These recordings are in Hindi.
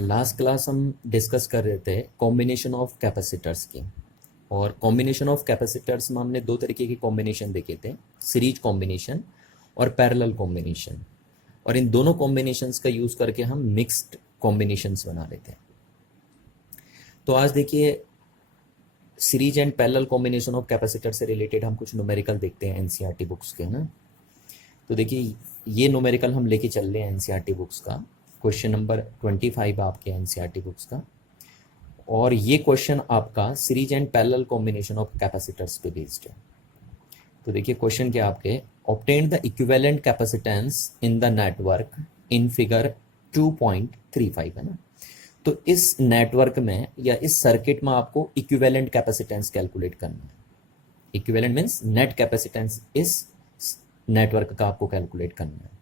लास्ट क्लास हम डिस्कस कर रहे थे कॉम्बिनेशन ऑफ कैपेसिटर्स की। और कॉम्बिनेशन ऑफ कैपेसिटर्स में हमने दो तरीके के कॉम्बिनेशन देखे थे, सीरीज कॉम्बिनेशन और पैरेलल कॉम्बिनेशन। और इन दोनों कॉम्बिनेशंस का यूज़ करके हम मिक्स्ड कॉम्बिनेशंस बना रहे थे। तो आज देखिए series and parallel combination of capacitor से रिलेटेड हम कुछ न्यूमेरिकल देखते हैं एनसीईआरटी बुक्स के, है ना। तो देखिए ये न्यूमेरिकल हम लेके चल रहे हैं एनसीईआरटी बुक्स का, क्वेश्चन नंबर 25 आपके एनसीईआरटी बुक्स का। और ये क्वेश्चन आपका series and parallel combination of capacitors पे बेस्ड है। तो देखिए क्वेश्चन क्या आपके, obtain the equivalent capacitance in the network in figure 2.35, है ना। तो इस नेटवर्क में या इस सर्किट में आपको इक्विवेलेंट कैपेसिटेंस कैलकुलेट करना है। इक्विवेलेंट मीन्स नेट कैपेसिटेंस इस नेटवर्क का आपको कैलकुलेट करना है।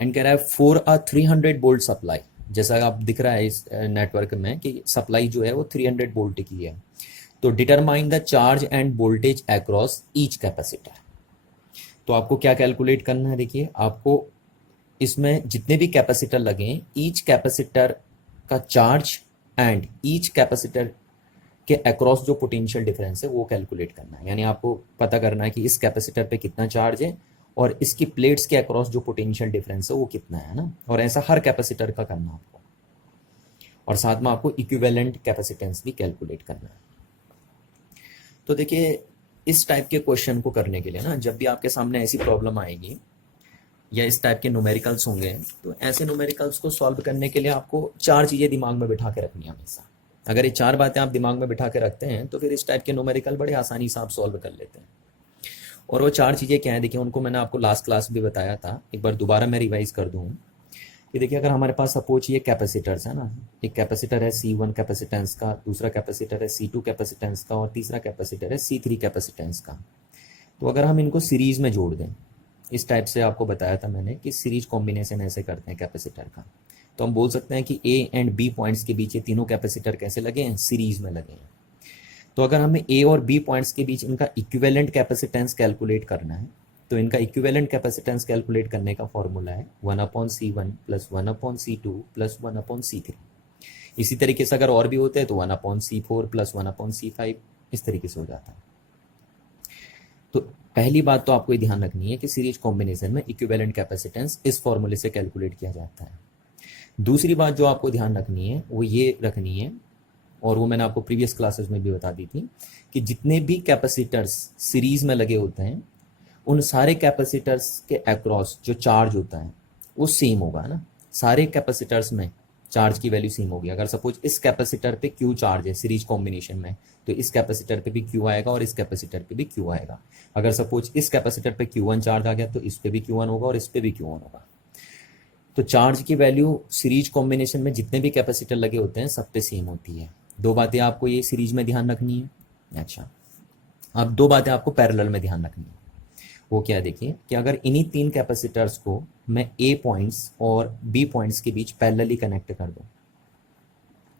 एंड कह रहा है फॉर अ 300 वोल्ट सप्लाई, जैसा आप दिख रहा है इस नेटवर्क में कि सप्लाई जो है वो 300 वोल्ट की है। तो determine the charge end voltage across each capacitor. तो आपको क्या कैलकुलेट करना है, देखिए आपको इसमें जितने भी कैपेसिटर लगे ईच कैपेसिटर का चार्ज एंड ईच कैपेसिटर के अक्रॉस जो पोटेंशियल डिफरेंस है वो कैलकुलेट करना है। यानी आपको पता करना है कि इस कैपेसिटर पे कितना चार्ज है और इसकी प्लेट्स के अक्रॉस जो पोटेंशियल डिफरेंस है वो कितना है ना। और ऐसा हर कैपेसिटर का करना आपको, और साथ में आपको इक्विवेलेंट कैपेसिटेंस भी कैलकुलेट करना है। तो देखिए इस टाइप के क्वेश्चन को करने के लिए ना, जब भी आपके सामने ऐसी प्रॉब्लम आएगी या इस टाइप के न्यूमेरिकल्स होंगे, तो ऐसे न्यूमेरिकल्स को सॉल्व करने के लिए आपको चार चीज़ें दिमाग में बिठा के रखनी है हमेशा। अगर ये चार बातें आप दिमाग में बिठा के रखते हैं तो फिर इस टाइप के न्यूमेरिकल बड़े आसानी से आप सॉल्व कर लेते हैं। और वो चार चीज़ें क्या है, देखिए उनको मैंने आपको लास्ट क्लास भी बताया था, एक बार दोबारा मैं रिवाइज कर दूँ कि देखिए अगर हमारे पास सपोज ये कैपेसिटर्स है ना, एक कैपेसिटर है C1 कैपेसिटेंस का, दूसरा कैपेसिटर है C2 कैपेसिटेंस का और तीसरा कैपेसिटर है C3 कैपेसिटेंस का। तो अगर हम इनको सीरीज में जोड़ दें, इस टाइप से आपको बताया था मैंने कि सीरीज कॉम्बिनेशन ऐसे करते हैं कैपेसिटर का, तो हम बोल सकते हैं कि ए एंड बी पॉइंट्स के बीच ये तीनों कैपेसिटर कैसे लगे हैं, सीरीज में लगे हैं। तो अगर हमें ए और बी पॉइंट्स के बीच इनका इक्विवेलेंट कैपेसिटेंस कैलकुलेट करना है, तो इनका इक्विवेलेंट कैपेसिटेंस कैलकुलेट करने का फॉर्मूला है 1/C1 + 1/C2 + 1/C3। इसी तरीके से अगर और भी होते हैं तो 1/C4 + 1/C5, इस तरीके से हो जाता है। तो पहली बात तो आपको ये ध्यान रखनी है कि सीरीज कॉम्बिनेशन में इक्विवेलेंट कैपेसिटेंस इस फॉर्मूले से कैलकुलेट किया जाता है। दूसरी बात जो आपको ध्यान रखनी है वो ये रखनी है, और वो मैंने आपको प्रीवियस क्लासेस में भी बता दी थी, कि जितने भी कैपेसिटर्स सीरीज में लगे होते हैं उन सारे कैपेसिटर्स के अक्रॉस जो चार्ज होता है वो सेम होगा ना। सारे कैपेसिटर्स में चार्ज की वैल्यू सेम होगी। अगर सपोज इस कैपेसिटर पे क्यू चार्ज है सीरीज कॉम्बिनेशन में, तो इस कैपेसिटर पे भी क्यू आएगा और इस कैपेसिटर पे भी क्यू आएगा। अगर सपोज इस कैपेसिटर पे Q1 चार्ज आ गया तो इस पे भी Q1 होगा और इस पे भी Q1 होगा। तो चार्ज की वैल्यू सीरीज कॉम्बिनेशन में जितने भी कैपेसिटर लगे होते हैं सब पे सेम होती है। दो बातें आपको ये सीरीज में ध्यान रखनी है। अच्छा, अब दो बातें आपको पैरेलल में ध्यान रखनी है। वो क्या है, देखिए कि अगर इन्हीं तीन कैपेसिटर्स को मैं ए पॉइंट्स और बी पॉइंट्स के बीच पैरेलली कनेक्ट कर दूं,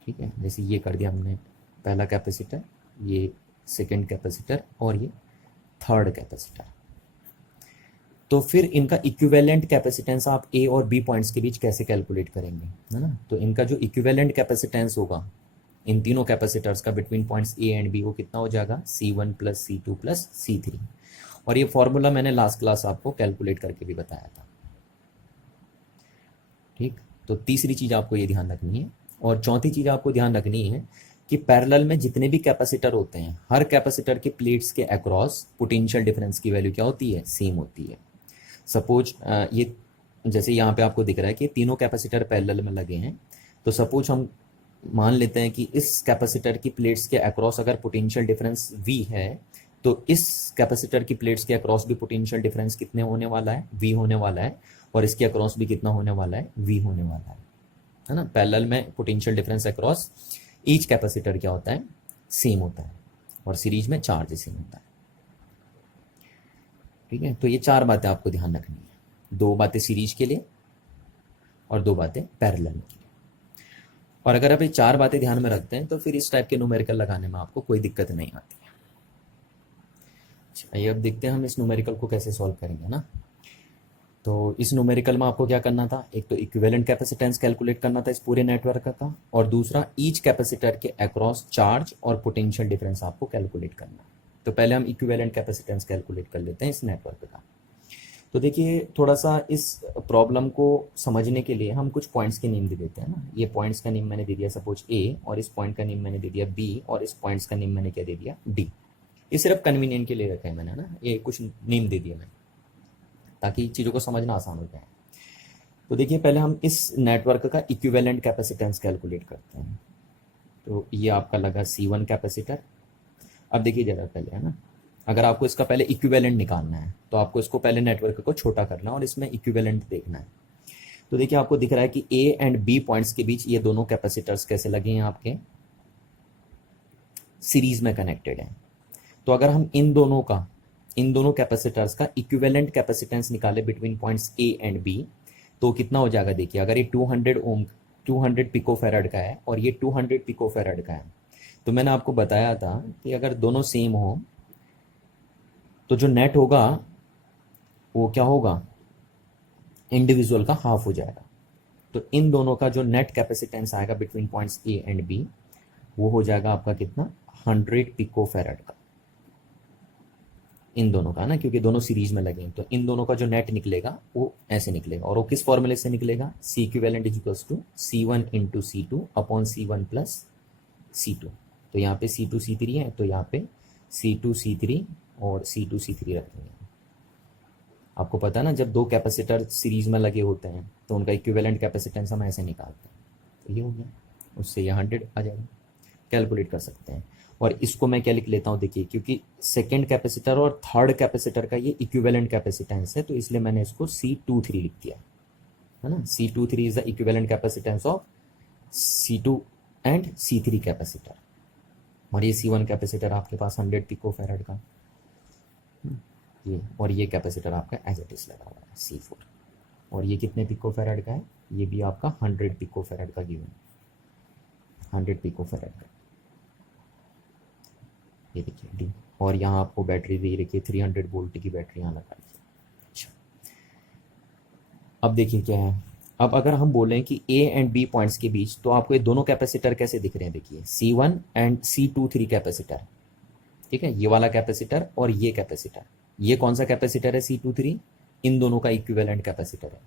ठीक है, जैसे ये कर दिया हमने, पहला कैपेसिटर, ये सेकंड कैपेसिटर और ये थर्ड कैपेसिटर, तो फिर इनका इक्विवेलेंट कैपेसिटेंस आप ए और बी पॉइंट्स के बीच कैसे कैलकुलेट करेंगे, है ना। तो इनका जो इक्विवेलेंट कैपेसिटेंस होगा इन तीनों कैपेसिटर्स का between points A and B, वो कितना हो जाएगा, C1 + C2 + C3। और ये फॉर्मूला मैंने लास्ट क्लास आपको कैलकुलेट करके भी बताया था, ठीक। तो तीसरी चीज़ आपको ये ध्यान रखनी है। और चौथी चीज़ आपको ध्यान रखनी है कि पैरेलल में जितने भी कैपेसिटर होते हैं हर कैपेसिटर के प्लेट्स के अक्रॉस पोटेंशियल डिफरेंस की वैल्यू क्या होती है, सेम होती है। सपोज ये जैसे यहाँ पे आपको दिख रहा है कि तीनों कैपेसिटर पैरेलल में लगे हैं, तो सपोज हम मान लेते हैं कि इस कैपेसिटर की प्लेट्स के अक्रॉस अगर पोटेंशियल डिफरेंस V है, तो इस कैपेसिटर की प्लेट्स के अक्रॉस भी पोटेंशियल डिफरेंस कितने होने वाला है, V होने वाला है, और इसके अक्रॉस भी कितना होने वाला है, V होने वाला है ना। पैरेलल में potential difference across each capacitor क्या होता है, सेम होता है, और सीरीज में चार्ज सेम होता है, ठीक है। तो ये चार बातें आपको ध्यान रखनी है, दो बातें सीरीज के लिए और दो बातें पैरेलल के लिए। और अगर आप ये चार बातें ध्यान में रखते हैं तो फिर इस टाइप के न्यूमेरिकल लगाने में आपको कोई दिक्कत नहीं आती है। अच्छा, ये अब देखते हैं हम इस न्यूमेरिकल को कैसे सॉल्व करेंगे ना। तो इस न्यूमेरिकल में आपको क्या करना था, एक तो इक्विवेलेंट कैपेसिटेंस कैलकुलेट करना था इस पूरे नेटवर्क का, और दूसरा ईच कैपेसिटर के अक्रॉस चार्ज और पोटेंशियल डिफरेंस आपको कैलकुलेट करना है। तो पहले हम इक्विवेलेंट कैपेसिटेंस कैलकुलेट कर लेते हैं इस नेटवर्क का। तो देखिए थोड़ा सा इस प्रॉब्लम को समझने के लिए हम कुछ पॉइंट्स के नेम दे देते हैं ना। ये पॉइंट्स का नेम मैंने दे दिया सपोज ए, और इस पॉइंट का नेम मैंने दे दिया बी, और इस पॉइंट्स का नेम मैंने क्या दे दिया डी। ये सिर्फ कन्वीनियंट के लिए रखा है मैंने ना, ये कुछ नेम दे दिया मैंने ताकि चीज़ों को समझना आसान हो जाए। तो देखिए पहले हम इस नेटवर्क का इक्विवेलेंट कैपेसिटेंस कैलकुलेट करते हैं। तो ये आपका लगा C1 कैपेसिटर। अब देखिए जरा पहले है ना, अगर आपको इसका पहले इक्विवेलेंट निकालना है तो आपको इसको पहले नेटवर्क को छोटा करना है और इसमें इक्विवेलेंट देखना है। तो देखिए आपको दिख रहा है कि ए एंड बी पॉइंट्स के बीच ये दोनों कैपेसिटर्स कैसे लगे हैं, आपके सीरीज में कनेक्टेड हैं। तो अगर हम इन दोनों कैपेसिटर्स का इक्विवेलेंट कैपेसिटेंस निकाले between points A and B, तो कितना हो जाएगा देखिए। अगर ये 200 पिकोफैराड का है और ये 200 पिकोफैराड का है, तो मैंने आपको बताया था कि अगर दोनों सेम हो तो जो नेट होगा वो क्या होगा, इंडिविजुअल का हाफ हो जाएगा। तो इन दोनों का जो नेट कैपेसिटेंस आएगा between points A and B, वो हो जाएगा आपका कितना, 100 पिकोफैराड का, इन दोनों का ना, क्योंकि दोनों सीरीज में लगे हैं। तो इन दोनों का जो नेट निकलेगा वो ऐसे निकलेगा, और वो किस फॉर्मूले से निकलेगा, C equivalent is equals to C1 into C2 upon C1 plus C2। तो यहाँ पे C2 C3 है, तो यहाँ पे C2 C3 और C2 C3 रखेंगे। आपको पता है ना, जब दो कैपेसिटर सीरीज में लगे होते हैं तो उनका इक्विवेलेंट कैपेसिटेंस हम ऐसे निकालते हैं। तो ये हो गया, उससे ये 100 आ जाएगा, कैलकुलेट कर सकते हैं। और इसको मैं क्या लिख लेता हूँ देखिए, क्योंकि सेकेंड कैपेसिटर और थर्ड कैपेसिटर का ये इक्विवेलेंट कैपेसिटेंस है, तो इसलिए मैंने इसको C23 लिख दिया है ना। C23 is the equivalent capacitance of C2 and C3 capacitor. और ये C1 कैपेसिटर आपके पास 100 पिकोफैराड का, ये, और ये कैपेसिटर आपका एज इट इज लगा हुआ है C4। और ये कितने पिकोफैराड का है, ये भी आपका 100 पिकोफैराड का गिवन, 100 पिकोफैराड का, ये देखिए डी। और यहाँ आपको बैटरी दे रखी है 300 वोल्ट की बैटरी यहाँ लगा दी। अच्छा, अब देखिए क्या है, अब अगर हम बोलें कि ए एंड बी पॉइंट्स के बीच, तो आपको ये दोनों कैपेसिटर कैसे दिख रहे हैं देखिए, C1 एंड C23 कैपेसिटर, ठीक है, ये वाला कैपेसिटर और ये कैपेसिटर। ये कौन सा कैपेसिटर है, C23, इन दोनों का इक्विवेलेंट कैपेसिटर है।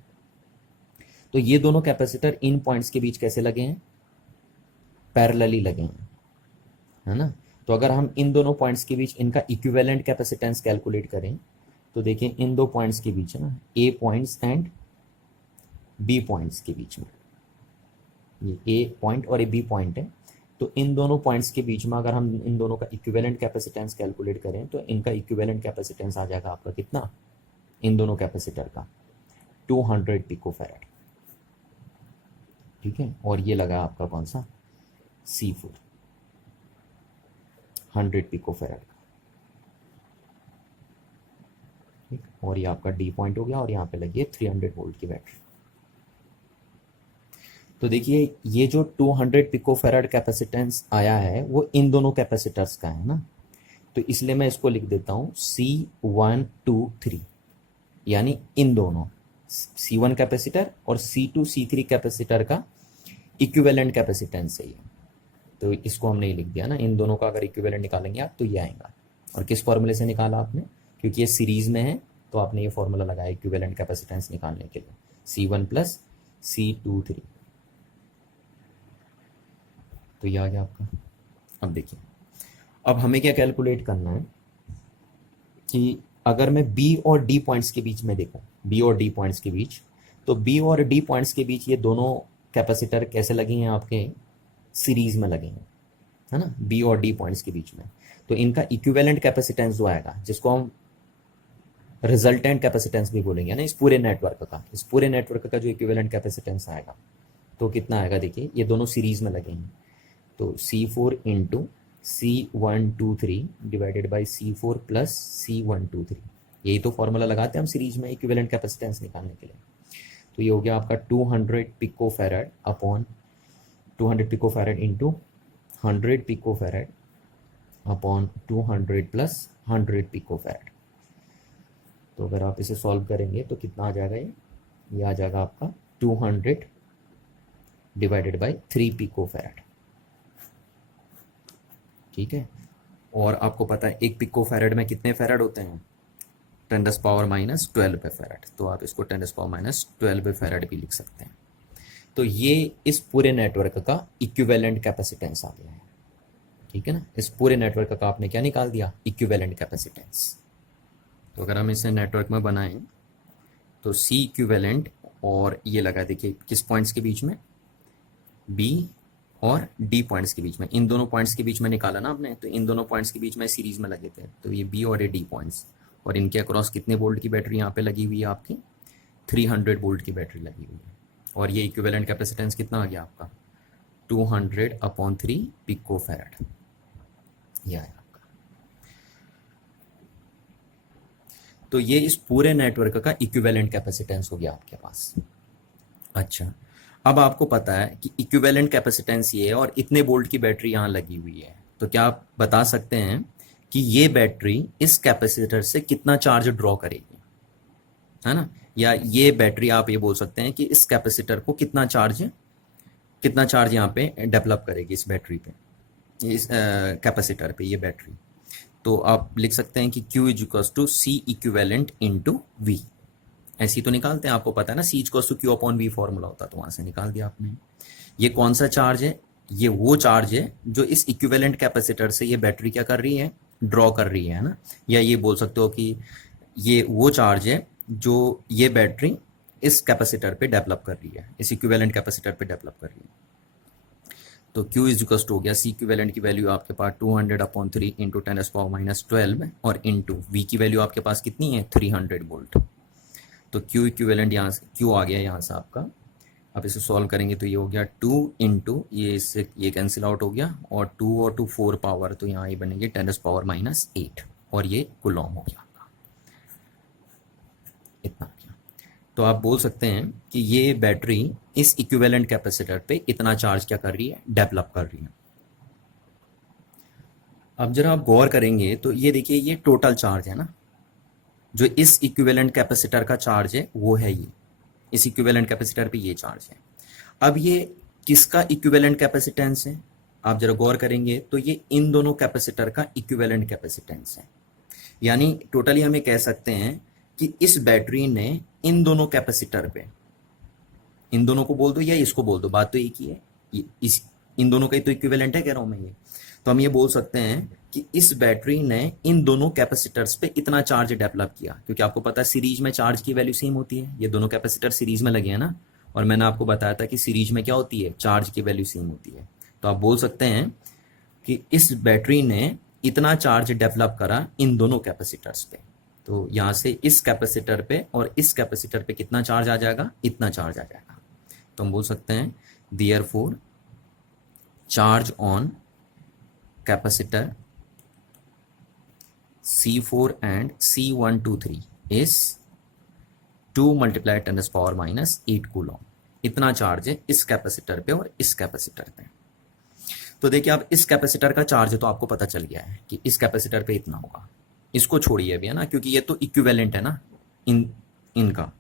तो ये दोनों कैपेसिटर इन पॉइंट्स के बीच कैसे लगे हैं, पैरेलली लगे हैं, है ना। तो अगर हम इन दोनों पॉइंट्स के बीच इनका इक्विवेलेंट कैपेसिटेंस कैलकुलेट करें, तो देखिए इन दो पॉइंट्स के बीच है ना, ए पॉइंट्स एंड बी पॉइंट्स के बीच में, ये ए पॉइंट और ये बी पॉइंट है, तो इन दोनों पॉइंट्स के बीच में अगर हम इन दोनों का इक्विवेलेंट कैपेसिटेंस कैलकुलेट करें, तो इनका इक्विवेलेंट कैपेसिटेंस आ जाएगा आपका कितना, इन दोनों कैपेसिटर का 200 पिकोफैराड, ठीक है। और ये लगा आपका कौन सा, C4, 100 पिकोफैराड का, ठीक। और ये आपका डी पॉइंट हो गया, और यहाँ पे लगी है 300 वोल्ट की बैटरी। तो देखिए ये जो 200 पिकोफैराड कैपेसिटेंस आया है वो इन दोनों कैपेसिटर्स का है ना, तो इसलिए मैं इसको लिख देता हूँ C123, यानी इन दोनों C1 कैपेसिटर और C2 C3 कैपेसिटर का इक्विवेलेंट कैपेसिटेंस है ये। तो इसको हमने लिख दिया ना, इन दोनों का अगर इक्विवेलेंट निकालेंगे आप तो ये आएगा। और किस फॉर्मूले से निकाला आपने, क्योंकि ये सीरीज में है तो आपने ये फॉर्मूला लगाया इक्विवेलेंट कैपेसिटेंस निकालने के लिए, C1 प्लस C23, तो ये आ गया आपका। अब देखिए, अब हमें क्या कैलकुलेट करना है कि अगर मैं बी और डी पॉइंट्स के बीच में देखूं, बी और डी पॉइंट्स के बीच, तो बी और डी पॉइंट्स के बीच ये दोनों कैपेसिटर कैसे लगे हैं, आपके सीरीज में लगे हैं, है ना, बी और डी पॉइंट्स के बीच में। तो इनका इक्विवेलेंट कैपेसिटेंस जो आएगा, जिसको हम रिजल्टेंट कैपेसिटेंस भी बोलेंगे ना, इस पूरे नेटवर्क का जो इक्विवेलेंट कैपेसिटेंस आएगा, तो कितना आएगा देखिए, ये दोनों सीरीज में लगे हैं, तो C4 into C123 divided by C4 plus C123, यही तो फॉर्मूला लगाते हैं हम सीरीज में इक्विवेलेंट कैपेसिटेंस निकालने के लिए। तो ये हो गया आपका 200 picofarad upon 200 picofarad into 100 picofarad upon 200 plus 100 picofarad. तो अगर आप इसे सॉल्व करेंगे तो कितना आ जाएगा, ये आ जाएगा आपका 200 डिवाइडेड बाई 3 पिको फैराड। ठीक है, और आपको पता है 1 पिको फैराड में कितने फैराड होते हैं, 10⁻⁻12 फैराड। तो आप इसको 10⁻12 फैराड भी लिख सकते हैं। तो ये इस पूरे नेटवर्क का इक्विवेलेंट कैपेसिटेंस आ गया है। ठीक है ना, इस पूरे नेटवर्क का आपने क्या निकाल दिया, इक्विवेलेंट कैपेसिटेंस। तो अगर हम इसे नेटवर्क में बनाएं तो सी इक्विवेलेंट, और ये लगा देखिए किस पॉइंट्स के बीच में, बी और डी पॉइंट्स के बीच में, इन दोनों पॉइंट्स के बीच में निकाला ना आपने, तो इन दोनों पॉइंट्स के बीच में सीरीज में लगे थे, तो ये बी और ये डी पॉइंट्स, और इनके अक्रॉस कितने वोल्ट की बैटरी यहाँ पे लगी हुई है आपकी, 300 वोल्ट की बैटरी लगी हुई है। और ये इक्विवेलेंट कैपेसिटेंस कितना आ गया आपका, 200/3 पिको फैराड, यह है आपका। तो ये इस पूरे नेटवर्क का इक्विवेलेंट कैपेसिटेंस हो गया आपके पास। अच्छा, अब आपको पता है कि इक्विवेलेंट कैपेसिटेंस ये है और इतने वोल्ट की बैटरी यहाँ लगी हुई है, तो क्या आप बता सकते हैं कि ये बैटरी इस कैपेसिटर से कितना चार्ज ड्रॉ करेगी, है ना, या ये बैटरी आप ये बोल सकते हैं कि इस कैपेसिटर को कितना चार्ज यहाँ पे डेवलप करेगी इस बैटरी पे, इस कैपेसिटर पे ये बैटरी। तो आप लिख सकते हैं कि Q is to C equivalent into V, ऐसी तो निकालते हैं, आपको पता है ना C is to Q/V formula होता है, तो वहां से निकाल दिया आपने। ये कौन सा चार्ज है, ये वो चार्ज है जो इस इक्विवेलेंट कैपेसिटर से ये बैटरी क्या कर रही है, ड्रॉ कर रही है ना, या ये बोल सकते हो कि ये वो चार्ज है जो ये बैटरी इस कैपेसिटर पे डेवलप कर रही है, इस इक्विवेलेंट कैपेसिटर पे डेवलप कर रही है। तो Q इज हो गया, C इक्विवेलेंट की वैल्यू आपके पास 200/3 इंटू 10⁻12 और इंटू V की वैल्यू आपके पास कितनी है, 300 वोल्ट। तो Q इक्विवेलेंट यहाँ से Q आ गया यहाँ से आपका। अब इसे सॉल्व करेंगे तो ये हो गया 2 इंटू ये, इससे ये कैंसिल आउट हो गया, और 2 और 2 4 पावर, तो यहाँ ये बनेगी 10⁻8, और ये कुलॉम हो गया आपका, इतना क्या। तो आप बोल सकते हैं कि ये बैटरी इस इक्विवेलेंट कैपेसिटर पे इतना चार्ज क्या कर रही है, डेवलप कर रही है। अब जरा आप गौर करेंगे तो ये देखिए, ये टोटल चार्ज है ना, जो इस इक्विवेलेंट कैपेसिटर का चार्ज है वो है ये, इस इक्विवेलेंट कैपेसिटर पे ये चार्ज है। अब ये किसका इक्विवेलेंट कैपेसिटेंस है, आप जरा गौर करेंगे तो ये इन दोनों कैपेसिटर का इक्विवेलेंट कैपेसिटेंस है। यानी टोटली हम ये कह सकते हैं कि इस बैटरी ने इन दोनों कैपेसिटर पे, इन दोनों को बोल दो या इसको बोल दो, बात तो एक ही है, इस इन दोनों का ही तो इक्विवेलेंट है कह रहा हूं मैं ये। तो हम ये बोल सकते हैं कि इस बैटरी ने इन दोनों कैपेसिटर्स पे इतना चार्ज डेवलप किया, क्योंकि आपको पता है सीरीज में चार्ज की वैल्यू सेम होती है, ये दोनों कैपेसिटर सीरीज में लगे हैं ना, और मैंने आपको बताया था कि सीरीज में क्या होती है, चार्ज की वैल्यू सेम होती है। तो आप बोल सकते हैं कि इस बैटरी ने इतना चार्ज डेवलप करा इन दोनों कैपेसिटर्स पे। तो यहां से इस कैपेसिटर पे और इस कैपेसिटर पे कितना चार्ज आ जाएगा, इतना चार्ज आ जाएगा। तो हम बोल सकते हैं therefore charge on capacitor C4 and C123 is 2 × 10⁻8 Coulomb, इतना चार्ज है इस कैपेसिटर पे और इस कैपेसिटर पे। तो देखिए, अब इस कैपेसिटर का चार्ज तो आपको पता चल गया है कि इस कैपेसिटर पे इतना होगा, इसको छोड़िए अभी, है ना, क्योंकि ये तो इक्विवेलेंट है ना इनका,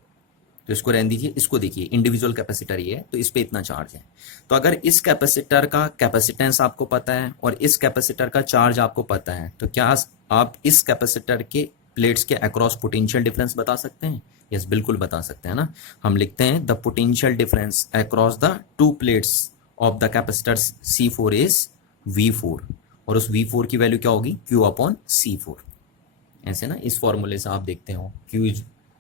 तो इसको रहने दीजिए। इसको देखिए, इंडिविजुअल कैपेसिटर ये है, तो इस पे इतना चार्ज है। तो अगर इस कैपेसिटर का कैपेसिटेंस आपको पता है और इस कैपेसिटर का चार्ज आपको पता है, तो क्या आप इस कैपेसिटर के प्लेट्स के अक्रॉस पोटेंशियल डिफरेंस बता सकते हैं? यस, बिल्कुल बता सकते हैं ना। हम लिखते हैं the potential difference across the two plates of the capacitor C4 is V4, और उस V4 की वैल्यू क्या होगी, Q/C4। ऐसे ना, इस फॉर्मूले से आप देखते हो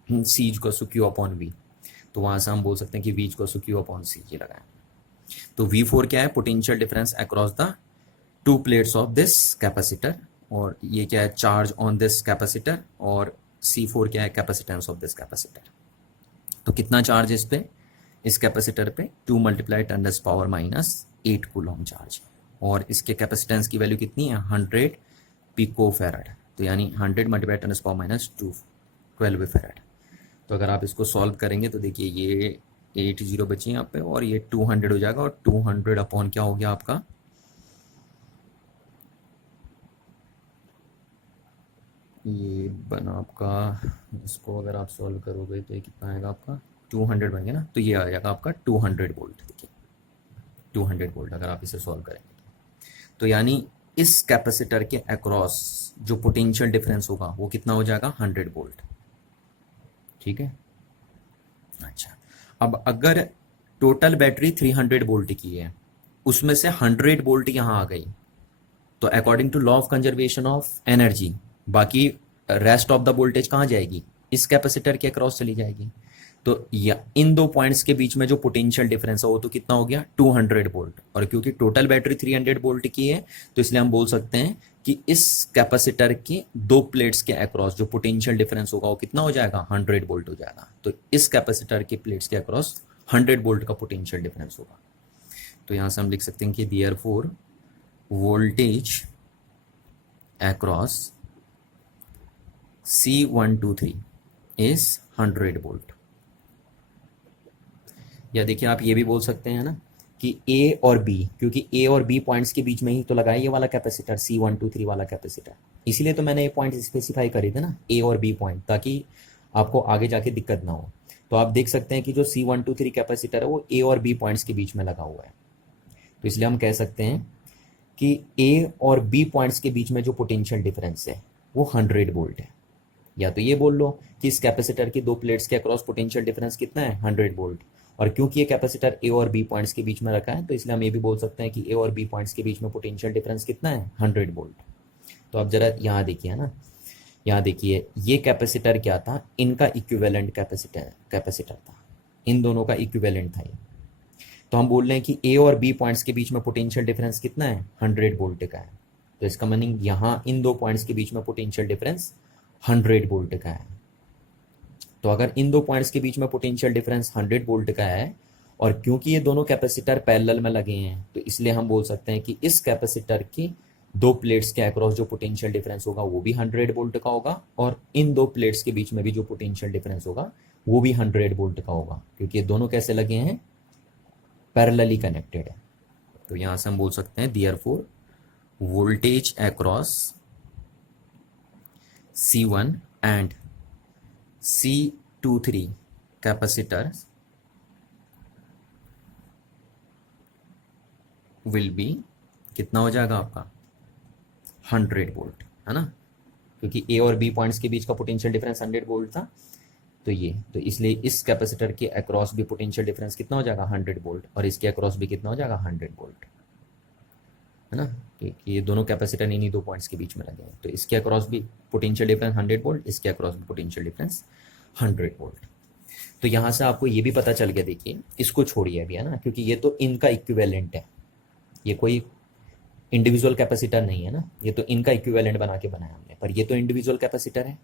C = Q/V, तो वहां से हम बोल सकते हैं कि V = Q/C ये लगाएं। तो V4 क्या है, potential difference across the two plates of this capacitor, और ये क्या है, चार्ज ऑन दिस कैपेसिटर, और C4 क्या है, कैपेसिटेंस ऑफ दिस कैपेसिटर। तो कितना चार्ज है इस पे, इस कैपेसिटर पे 2 × 10⁻8 कूलॉम चार्ज, और इसके कैपेसिटेंस की वैल्यू कितनी है, 100 पिको फैराड, तो यानी 100 × 10⁻2 फैराड। तो अगर आप इसको सॉल्व करेंगे तो देखिए, ये 8 0 बचे यहाँ पे, और ये 200 हो जाएगा, और 200 अपॉन क्या हो गया आपका, ये बना आपका, इसको अगर आप सॉल्व करोगे तो ये कितना आएगा आपका 200 बन गया ना, तो ये आ जाएगा आपका 200 वोल्ट। देखिए 200 वोल्ट अगर आप इसे सॉल्व करेंगे तो यानी इस कैपेसिटर के अक्रॉस जो पोटेंशियल डिफरेंस होगा वो कितना हो जाएगा 100 वोल्ट। ठीक है। अच्छा, अब अगर टोटल बैटरी 300 वोल्ट की है, उसमें से 100 वोल्ट यहाँ आ गई, तो according to law of conservation of energy बाकी रेस्ट ऑफ द वोल्टेज कहाँ जाएगी, इस कैपेसिटर के अक्रॉस चली जाएगी। तो या इन दो पॉइंट्स के बीच में जो पोटेंशियल डिफरेंस है वो तो कितना हो गया 200 वोल्ट, और क्योंकि टोटल बैटरी 300 वोल्ट की है तो इसलिए हम बोल सकते हैं कि इस कैपेसिटर की दो प्लेट्स के अक्रॉस जो पोटेंशियल डिफरेंस होगा वो कितना हो जाएगा 100 वोल्ट हो जाएगा। तो इस कैपेसिटर की प्लेट्स के अक्रॉस 100 वोल्ट का पोटेंशियल डिफरेंस होगा। तो यहां से हम लिख सकते हैं कि therefore voltage across C123 is 100 volt. या देखिए आप ये भी बोल सकते हैं ना कि A और B, क्योंकि A और B पॉइंट्स के बीच में ही तो लगाया ये वाला कैपेसिटर C123 वाला कैपेसिटर, इसीलिए तो मैंने ये पॉइंट स्पेसिफाई करे थे ना A और B पॉइंट, ताकि आपको आगे जाके दिक्कत ना हो। तो आप देख सकते हैं कि जो C123 कैपेसिटर है वो A और B पॉइंट्स के बीच में लगा हुआ है, तो इसलिए हम कह सकते हैं कि A और B पॉइंट्स के बीच में जो पोटेंशियल डिफरेंस है वो 100 वोल्ट है। या तो ये बोल लो कि इस कैपेसिटर की दो प्लेट्स के अक्रॉस पोटेंशियल डिफरेंस कितना है 100 वोल्ट, और क्योंकि ये कैपेसिटर A और B पॉइंट्स के बीच में रखा है तो इसलिए हम ये भी बोल सकते हैं कि A और B पॉइंट्स के बीच में पोटेंशियल डिफरेंस कितना है 100 वोल्ट। तो अब जरा यहाँ देखिए ना, यहाँ देखिए ये कैपेसिटर क्या था, इनका इक्विवेलेंट कैपेसिटर था, इन दोनों का इक्विवेलेंट था ये। तो हम बोल रहे हैं कि A और B पॉइंट्स के बीच में पोटेंशियल डिफरेंस कितना है 100 वोल्ट का है, तो इसका मीनिंग यहाँ इन दो पॉइंट्स के बीच में पोटेंशियल डिफरेंस 100 वोल्ट का है। तो अगर इन दो पॉइंट्स के बीच में पोटेंशियल डिफरेंस 100 वोल्ट का है, और क्योंकि ये दोनों कैपेसिटर पैरेलल में लगे हैं तो इसलिए हम बोल सकते हैं कि इस कैपेसिटर की दो प्लेट्स के अक्रॉस जो पोटेंशियल डिफरेंस होगा वो भी 100 वोल्ट का होगा, और इन दो प्लेट्स के बीच में भी जो पोटेंशियल डिफरेंस होगा वो भी 100 वोल्ट का होगा, क्योंकि ये दोनों कैसे लगे हैं, पैरेलली कनेक्टेड है। तो यहां से हम बोल सकते हैं therefore voltage across C1 and C23 capacitor will be, कितना हो जाएगा आपका 100 वोल्ट, है ना, क्योंकि A और B पॉइंट्स के बीच का पोटेंशियल डिफरेंस 100 वोल्ट था। तो ये तो इसलिए इस कैपेसिटर के अक्रॉस भी पोटेंशियल डिफरेंस कितना हो जाएगा 100 वोल्ट, और इसके अक्रॉस भी कितना हो जाएगा 100 वोल्ट, है ना, क्योंकि ये दोनों कैपेसिटर इन्हीं दो पॉइंट्स के बीच में लगे हैं। तो इसके अक्रॉस भी पोटेंशियल डिफरेंस 100 वोल्ट, इसके अक्रॉस भी पोटेंशियल डिफरेंस 100 वोल्ट। तो यहाँ से आपको ये भी पता चल गया, देखिए इसको छोड़िए अभी, है ना, क्योंकि ये तो इनका इक्विवेलेंट है, ये कोई इंडिविजुअल कैपेसिटर नहीं है ना, ये तो इनका इक्विवेलेंट बना के बनाया हमने, पर ये तो इंडिविजुअल कैपेसिटर है।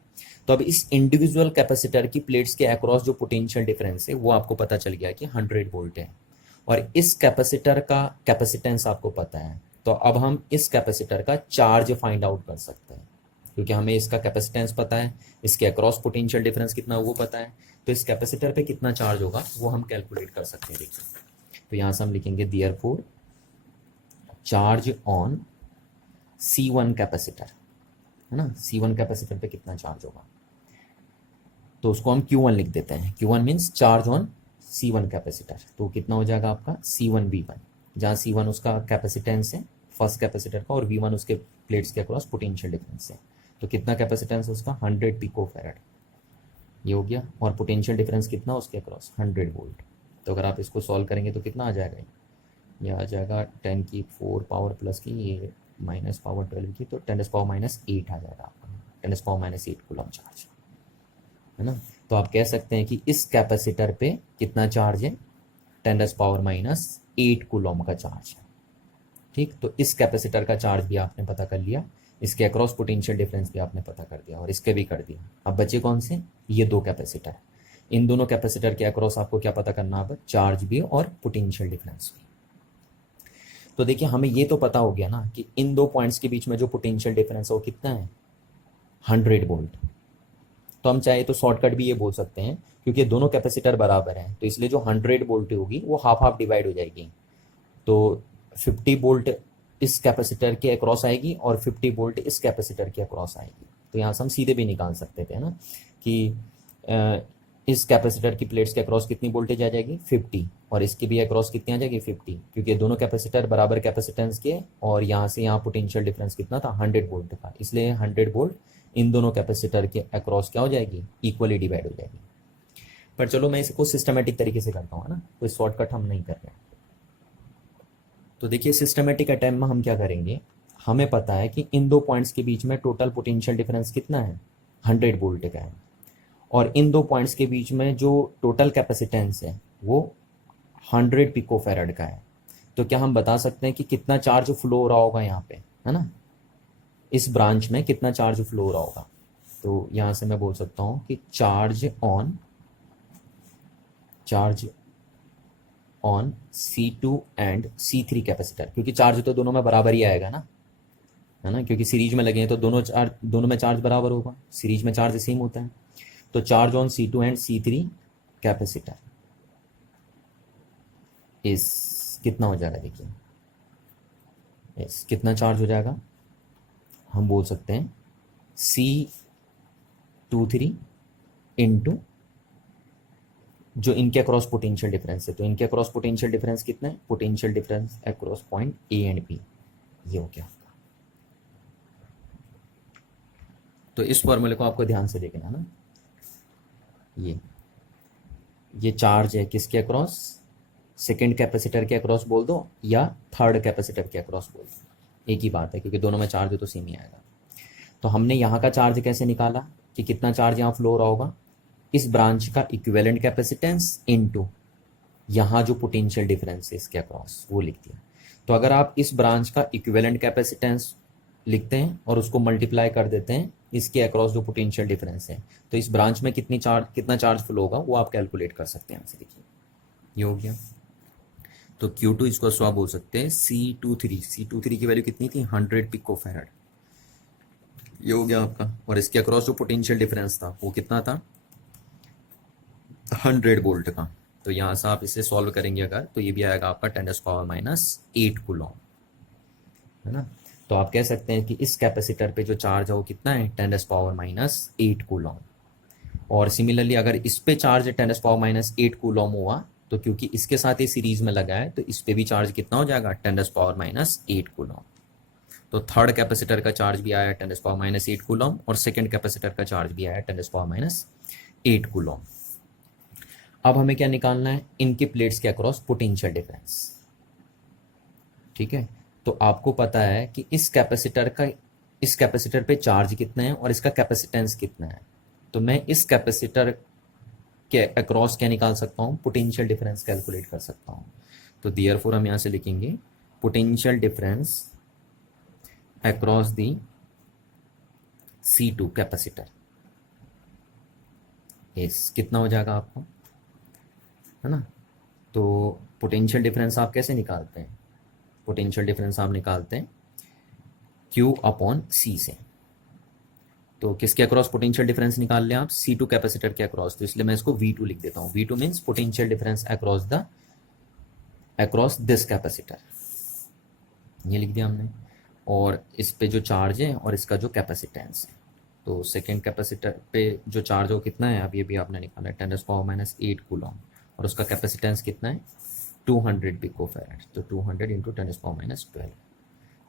तो अब इस इंडिविजुअल कैपेसिटर की प्लेट्स के अक्रॉस जो पोटेंशियल डिफरेंस है वो आपको पता चल गया कि 100 वोल्ट है, और इस कैपेसिटर का कैपेसिटेंस आपको पता है। तो अब हम इस कैपेसिटर का चार्ज फाइंड आउट कर सकते हैं, क्योंकि हमें इसका कैपेसिटेंस पता है, इसके अक्रॉस पोटेंशियल डिफरेंस कितना वो पता है, तो इस कैपेसिटर पे कितना चार्ज होगा वो हम कैलकुलेट कर सकते हैं। देखिए तो यहाँ से हम लिखेंगे therefore charge on C1 capacitor, है ना, C1 कैपेसिटर पे कितना चार्ज होगा, तो उसको हम Q1 लिख देते हैं। Q1 means charge on C1 capacitor, तो कितना हो जाएगा आपका C1V1, जहाँ C1 उसका कैपेसिटेंस है फर्स्ट कैपेसिटर का, और V1 उसके प्लेट्स के अक्रॉस पोटेंशियल डिफरेंस है। तो कितना कैपेसिटेंस है उसका 100 पिकोफैरड, ये हो गया, और पोटेंशियल डिफरेंस कितना उसके अक्रॉस 100 वोल्ट। तो अगर आप इसको सॉल्व करेंगे तो कितना आ जाएगा, ये आ जाएगा 10 की 4 पावर प्लस की ये माइनस पावर 12 की, तो 10⁻⁸ आ जाएगा आपका, 10⁻⁸ कूलम चार्ज, है ना। तो आप कह सकते हैं कि इस कैपेसिटर पे कितना चार्ज है 10⁻⁸ कूलम का चार्ज है। ठीक, तो इस कैपेसिटर का चार्ज भी आपने पता कर लिया, इसके अक्रॉस पोटेंशियल डिफरेंस भी आपने पता कर दिया, और इसके भी कर दिया। अब बचे कौन से, ये दो कैपेसिटर, इन दोनों कैपेसिटर के अक्रॉस आपको क्या पता करना, अब चार्ज भी और पोटेंशियल डिफरेंस भी। तो देखिए हमें ये तो पता हो गया ना कि इन दो पॉइंट्स के बीच में जो पोटेंशियल डिफरेंस है वो कितना है 100 वोल्ट। तो हम चाहे तो शॉर्टकट भी ये बोल सकते हैं, क्योंकि दोनों कैपेसिटर बराबर हैं तो इसलिए जो 100 वोल्ट होगी वो हाफ हाफ डिवाइड हो जाएगी। तो 50 वोल्ट इस कैपेसिटर के अक्रॉस आएगी और 50 वोल्ट इस कैपेसिटर के अक्रॉस आएगी। तो यहाँ से हम सीधे भी निकाल सकते थे, है ना, कि इस कैपेसिटर की प्लेट्स के अक्रॉस कितनी वोल्टेज आ जाएगी 50, और इसकी भी अक्रॉस कितनी आ जाएगी 50, क्योंकि दोनों कैपेसिटर बराबर कैपेसिटेंस के, और यहाँ से यहाँ पोटेंशियल डिफरेंस कितना था 100 वोल्ट था, इसलिए 100 वोल्ट इन दोनों कैपेसिटर के अक्रॉस क्या हो जाएगी, इक्वली डिवाइड हो जाएगी। पर चलो मैं इसको सिस्टमेटिक तरीके से करता हूँ, है ना, कोई शॉर्टकट हम नहीं कर रहे हैं। तो देखिए सिस्टमेटिक अटेम्प्ट में हम क्या करेंगे, हमें पता है कि इन दो पॉइंट्स के बीच में टोटल पोटेंशियल डिफरेंस कितना है 100 वोल्ट का है, और इन दो पॉइंट्स के बीच में जो टोटल कैपेसिटेंस है वो 100 पिकोफैरड का है। तो क्या हम बता सकते हैं कि कितना चार्ज फ्लो हो रहा होगा यहाँ पे, है ना, इस ब्रांच में कितना चार्ज फ्लो हो रहा होगा। तो यहाँ से मैं बोल सकता हूँ कि charge on C2 and C3 capacitor, क्योंकि चार्ज तो दोनों में बराबर ही आएगा ना, है ना, क्योंकि सीरीज में लगे हैं तो दोनों में चार्ज बराबर होगा, सीरीज में चार्ज सेम होता है। तो charge on C2 and C3 capacitor इस कितना हो जाएगा, देखिए इस कितना चार्ज हो जाएगा, हम बोल सकते हैं C23 इंटू जो इनके अक्रॉस पोटेंशियल डिफरेंस है, तो इनके अक्रॉस पोटेंशियल डिफरेंस कितना है, potential difference across point A and B, ये हो गया। तो इस फॉर्मूले को आपको ध्यान से देखना है ना, ये चार्ज है किसके अक्रॉस, सेकंड कैपेसिटर के अक्रॉस बोल दो या थर्ड कैपेसिटर के अक्रॉस बोल दो, एक ही बात है, क्योंकि दोनों में चार्ज तो सेम ही आएगा। तो हमने यहाँ का चार्ज कैसे निकाला कि कितना चार्ज यहाँ फ्लो हो रहा होगा, इस ब्रांच का इक्विवेलेंट कैपेसिटेंस इनटू यहाँ जो पोटेंशियल डिफरेंस है इसके अक्रॉस वो लिख दिया। तो अगर आप इस ब्रांच का इक्विवेलेंट कैपेसिटेंस लिखते हैं और उसको मल्टीप्लाई कर देते हैं इसके अक्रॉस जो पोटेंशियल डिफरेंस है, तो इस ब्रांच में कितना चार्ज फ्लो होगा वो आप कैलकुलेट कर सकते हैं। यहाँ से देखिए ये हो गया। तो Q2 इसको आप बोल सकते हैं C23 की वैल्यू कितनी थी 100 पिकोफैरड, ये हो गया आपका। और इसके अक्रॉस जो पोटेंशियल डिफरेंस था वो कितना था 100 वोल्ट का। तो यहाँ से आप इसे सॉल्व करेंगे अगर, तो ये भी आएगा आपका 10⁻⁸ कूलॉम, है ना। तो आप कह सकते हैं कि इस कैपेसिटर पे जो चार्ज है वो कितना है 10⁻⁸ कूलॉम। और सिमिलरली अगर इस पे चार्ज 10⁻⁸ कूलॉम हुआ, तो क्योंकि इसके साथ ये सीरीज में लगा है तो इस पे भी चार्ज कितना हो जाएगा 10⁻⁸ कूलॉम। तो थर्ड कैपेसिटर का चार्ज भी आया 10⁻⁸ कूलॉम, और सेकंड कैपेसिटर का चार्ज भी आया 10⁻⁸ कूलॉम। अब हमें क्या निकालना है, इनके प्लेट्स के अक्रॉस पोटेंशियल डिफरेंस, ठीक है। तो आपको पता है कि इस कैपेसिटर पे चार्ज कितना है और इसका कैपेसिटेंस कितना है, तो मैं इस कैपेसिटर के अक्रॉस क्या निकाल सकता हूँ, पोटेंशियल डिफरेंस कैलकुलेट कर सकता हूँ। तो देयरफॉर हम यहाँ से लिखेंगे potential difference across the C2 capacitor इस कितना हो जाएगा आपको, है ना। तो पोटेंशियल डिफरेंस आप कैसे निकालते हैं, पोटेंशियल डिफरेंस आप निकालते हैं Q/C से। तो किसके अक्रॉस पोटेंशियल डिफरेंस निकाल लें आप, C2 कैपेसिटर के अक्रॉस, तो इसलिए मैं इसको V2 लिख देता हूँ। V2 means potential difference across this capacitor, ये लिख दिया हमने। और इस पे जो चार्ज है और इसका जो कैपेसिटेंस है, तो सेकेंड कैपेसिटर पे जो चार्ज हो कितना है, अब ये भी आपने निकाला है 10⁻⁸ कूलॉम, और उसका कैपेसिटेंस कितना है 200 पिकोफैरड, तो 200 इंटू 10⁻12।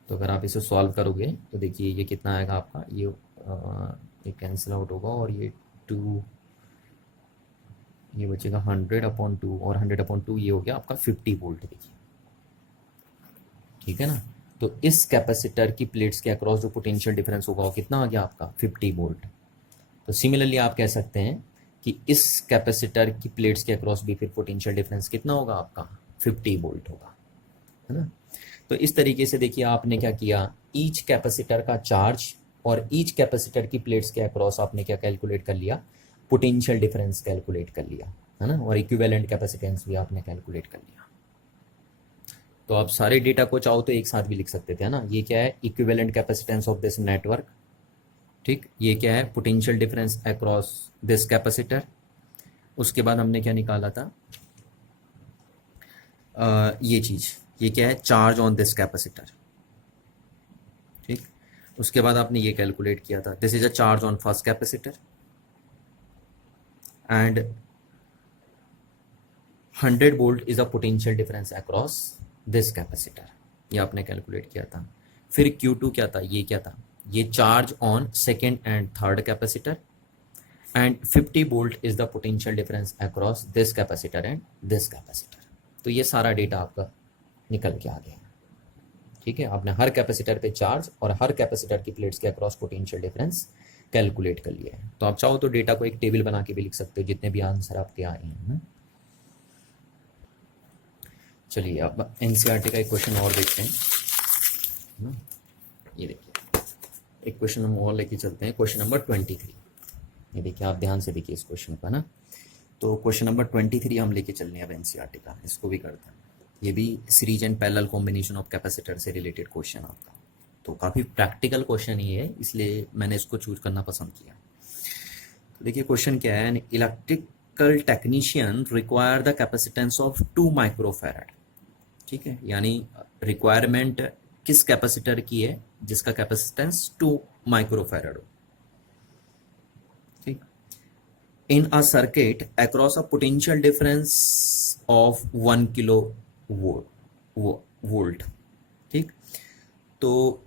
तो अगर आप इसे सॉल्व करोगे तो देखिए ये कितना आएगा आपका, ये कैंसिल आउट होगा और ये बचेगा 100/2, और 100/2 ये हो गया आपका 50 वोल्ट, देखिए ठीक है ना। तो इस कैपेसिटर की प्लेट्स के अक्रॉस जो पोटेंशियल डिफरेंस होगा वो कितना आ गया आपका 50 वोल्ट। तो सिमिलरली आप कह सकते हैं कि इस कैपेसिटर की प्लेट्स के अक्रॉस भी फिर पोटेंशियल डिफरेंस कितना होगा आपका 50 वोल्ट होगा, है ना। तो इस तरीके से देखिए आपने क्या किया, ईच कैपेसिटर का चार्ज और ईच कैपेसिटर की प्लेट्स के अक्रॉस आपने क्या कैलकुलेट कर लिया, पोटेंशियल डिफरेंस कैलकुलेट कर लिया, है ना। और इक्विवेलेंट कैपेसिटेंस भी आपने कैलकुलेट कर लिया। तो आप सारे डेटा को चाहो तो एक साथ भी लिख सकते थे, है ना। ये क्या है, equivalent capacitance of this network, ठीक। ये क्या है, potential difference across this capacitor. उसके बाद हमने क्या निकाला था, ये चीज, ये क्या है, चार्ज ऑन दिस कैपेसिटर, ठीक। उसके बाद आपने ये कैलकुलेट किया था, this is a charge on first capacitor and 100 volt is a potential difference across this capacitor, ये आपने कैलकुलेट किया था। फिर Q2 क्या था, ये क्या था, ये charge on second and third capacitor and 50 volt is the potential difference across this capacitor and this capacitor. तो ये सारा डेटा आपका निकल के आ गया। ठीक है, आपने हर कैपेसिटर पे चार्ज और हर कैपेसिटर की प्लेट्स के अक्रॉस पोटेंशियल डिफरेंस कैलकुलेट कर लिया है। तो आप चाहो तो डेटा को एक टेबल बना के भी लिख सकते हो, जितने भी आंसर आपके आए हैं ना। चलिए अब एनसीईआरटी का एक क्वेश्चन और देखते हैं ना। ये देखिए एक क्वेश्चन हम और लेके चलते हैं, क्वेश्चन नंबर 23। ये देखिए, आप ध्यान से देखिए इस क्वेश्चन का ना। तो क्वेश्चन नंबर 23 हम लेके चलने हैं अब एनसीईआरटी का, इसको भी करते हैं। ये भी series and parallel combination of capacitor से रिलेटेड क्वेश्चन आपका, तो काफ़ी प्रैक्टिकल क्वेश्चन ही है, इसलिए मैंने इसको चूज करना पसंद किया। तो देखिए क्वेश्चन क्या है, an electrical technician require the capacitance of 2 microfarad. ठीक है, यानी रिक्वायरमेंट किस कैपेसिटर की है जिसका कैपेसिटेंस 2 माइक्रोफैराड हो। ठीक, in a circuit across a potential difference of 1 kilo volt. ठीक, तो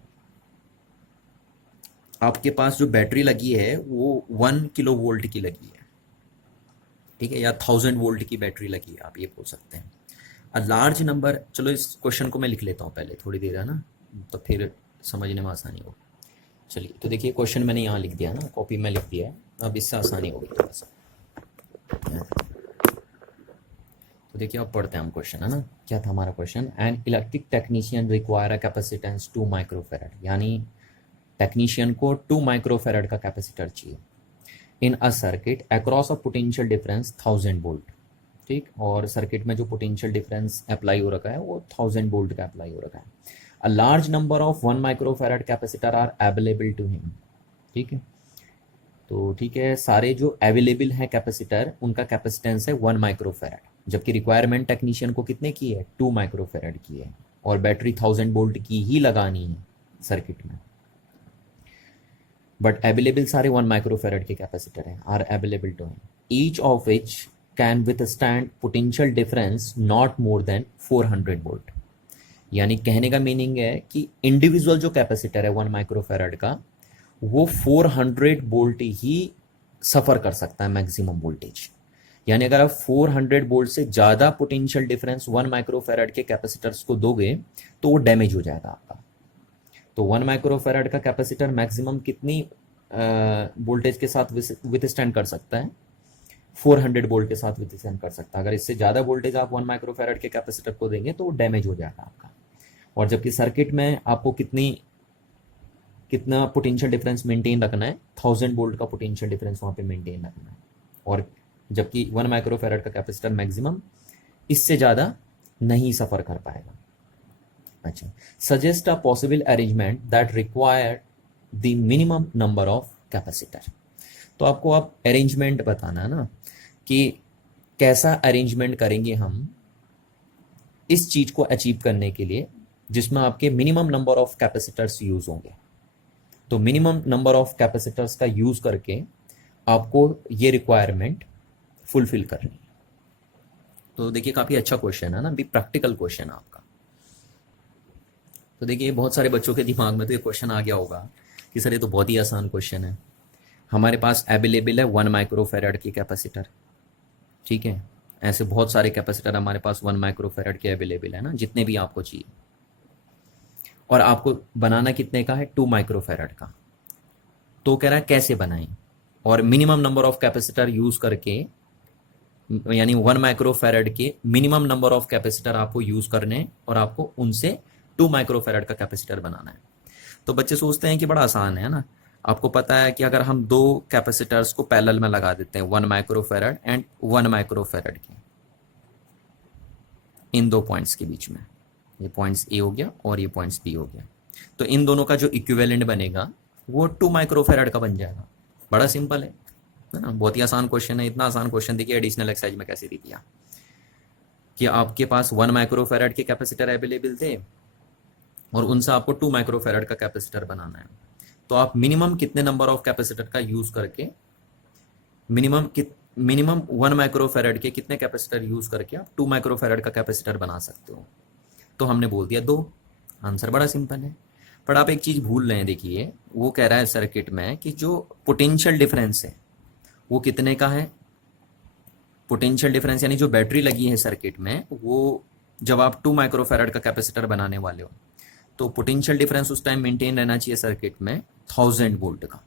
आपके पास जो बैटरी लगी है वो 1 किलो वोल्ट की लगी है। ठीक है, या 1000 वोल्ट की बैटरी लगी है, आप ये बोल सकते हैं। अ लार्ज नंबर, चलो इस क्वेश्चन को मैं लिख लेता हूँ पहले थोड़ी देर, है ना, तो फिर समझने में आसानी हो। चलिए, तो देखिए क्वेश्चन मैंने यहाँ लिख दिया ना, कॉपी में लिख दिया है, अब इससे आसानी होगी थोड़ा सा। तो देखिए अब पढ़ते हैं हम क्वेश्चन, है ना। क्या था हमारा question, an electric technician require a capacitance 2 microfarad, यानी टेक्नीशियन को 2 माइक्रोफैराड का कैपेसिटर चाहिए in a circuit across a potential difference 1000 volt. ठीक, और सर्किट में जो पोटेंशियल डिफरेंस अप्लाई हो रखा है वो 1000 वोल्ट का अप्लाई हो रखा है। A large number of 1 microfarad capacitor are available to him. ठीक है, तो ठीक है, सारे जो अवेलेबल हैं कैपेसिटर उनका कैपेसिटेंस है 1 माइक्रोफैराड, जबकि रिक्वायरमेंट टेक्नीशियन को कितने की है, 2 माइक्रोफैराड की है, और बैटरी 1000 वोल्ट की ही लगानी है सर्किट में। बट अवेलेबल सारे 1 माइक्रोफैराड के कैपेसिटर हैं, are available to him, each of which can withstand potential difference not more than 400 volt. यानी कहने का मीनिंग है कि इंडिविजुअल जो कैपेसिटर है 1 माइक्रोफैराड का, वो 400 वोल्ट ही सफर कर सकता है मैक्सिमम वोल्टेज। यानी अगर आप 400 वोल्ट से ज़्यादा पोटेंशियल डिफरेंस 1 माइक्रोफैराड के कैपेसिटर्स को दोगे तो वो डैमेज हो जाएगा आपका। तो 1 माइक्रोफैराड का कैपेसिटर मैक्सिमम कितनी वोल्टेज के साथ विथस्टैंड कर सकता है, 400 वोल्ट के साथ विथस्टैंड कर सकता है। अगर इससे ज़्यादा वोल्टेज आप 1 माइक्रोफैराड के कैपेसिटर को देंगे तो वो डैमेज हो जाएगा आपका। और जबकि सर्किट में आपको कितना पोटेंशियल डिफरेंस मेंटेन रखना है, 1000 वोल्ट का पोटेंशियल डिफरेंस वहाँ पे मेंटेन रखना है, और जबकि 1 माइक्रोफैराड का कैपेसिटर मैक्सिमम इससे ज़्यादा नहीं सफ़र कर पाएगा। अच्छा, suggest a possible arrangement that require the minimum number of capacitor. तो आपको आप अरेंजमेंट बताना है ना, कि कैसा अरेंजमेंट करेंगे हम इस चीज को अचीव करने के लिए जिसमें आपके minimum number of capacitors use होंगे। तो मिनिमम नंबर ऑफ कैपेसिटर्स का यूज करके आपको ये रिक्वायरमेंट फुलफिल करनी है। तो देखिए काफी अच्छा क्वेश्चन है ना, भी प्रैक्टिकल क्वेश्चन है आपका। तो देखिए बहुत सारे बच्चों के दिमाग में तो ये क्वेश्चन आ गया होगा कि सर ये तो बहुत ही आसान क्वेश्चन है, हमारे पास अवेलेबल है 1 माइक्रोफैराड की कैपेसिटर। ठीक है, ऐसे बहुत सारे कैपेसिटर हमारे पास 1 माइक्रोफैराड के अवेलेबल है ना, जितने भी आपको चाहिए, और आपको बनाना कितने का है, 2 माइक्रोफैराड का। तो कह रहा है कैसे बनाएं, और minimum number of capacitor use करके, यानी 1 माइक्रोफैराड के मिनिमम नंबर ऑफ कैपेसिटर आपको यूज करने और आपको उनसे 2 माइक्रोफैराड का कैपेसिटर बनाना है। तो बच्चे सोचते हैं कि बड़ा आसान है ना, आपको पता है कि अगर हम 2 कैपेसिटर्स को पैरेलल में लगा देते हैं, 1 माइक्रोफैराड एंड 1 माइक्रोफैराड के, इन 2 पॉइंट्स के बीच में, ये पॉइंट्स ए हो गया और ये पॉइंट्स बी हो गया, तो इन दोनों का जो इक्विवेलेंट बनेगा वो 2 माइक्रोफैराड का बन जाएगा। बड़ा सिंपल है ना, बहुत ही आसान क्वेश्चन है। इतना आसान क्वेश्चन देखिए एडिशनल एक्सरसाइज में कैसे दे दिया कि आपके पास 1 माइक्रोफैराड के कैपेसिटर अवेलेबल थे और उनसे आपको 2 माइक्रोफैराड का कैपेसिटर बनाना है। तो आप मिनिमम कितने नंबर ऑफ कैपेसिटर का यूज करके मिनिमम 1 माइक्रोफेरेड के कितने कैपेसिटर यूज करके आप 2 माइक्रोफेरेड का कैपेसिटर बना सकते हो। तो हमने बोल दिया 2। आंसर बड़ा सिंपल है। पर आप एक चीज भूल रहे हैं, देखिए वो कह रहा है सर्किट में कि जो पोटेंशियल डिफरेंस है वो कितने का है। पोटेंशियल डिफरेंस यानी जो बैटरी लगी है सर्किट में, वो जब आप 2 माइक्रोफेरेड का कैपेसिटर बनाने वाले हो तो पोटेंशियल डिफरेंस उस टाइम मेंटेन रहना चाहिए सर्किट में 1000 वोल्ट का।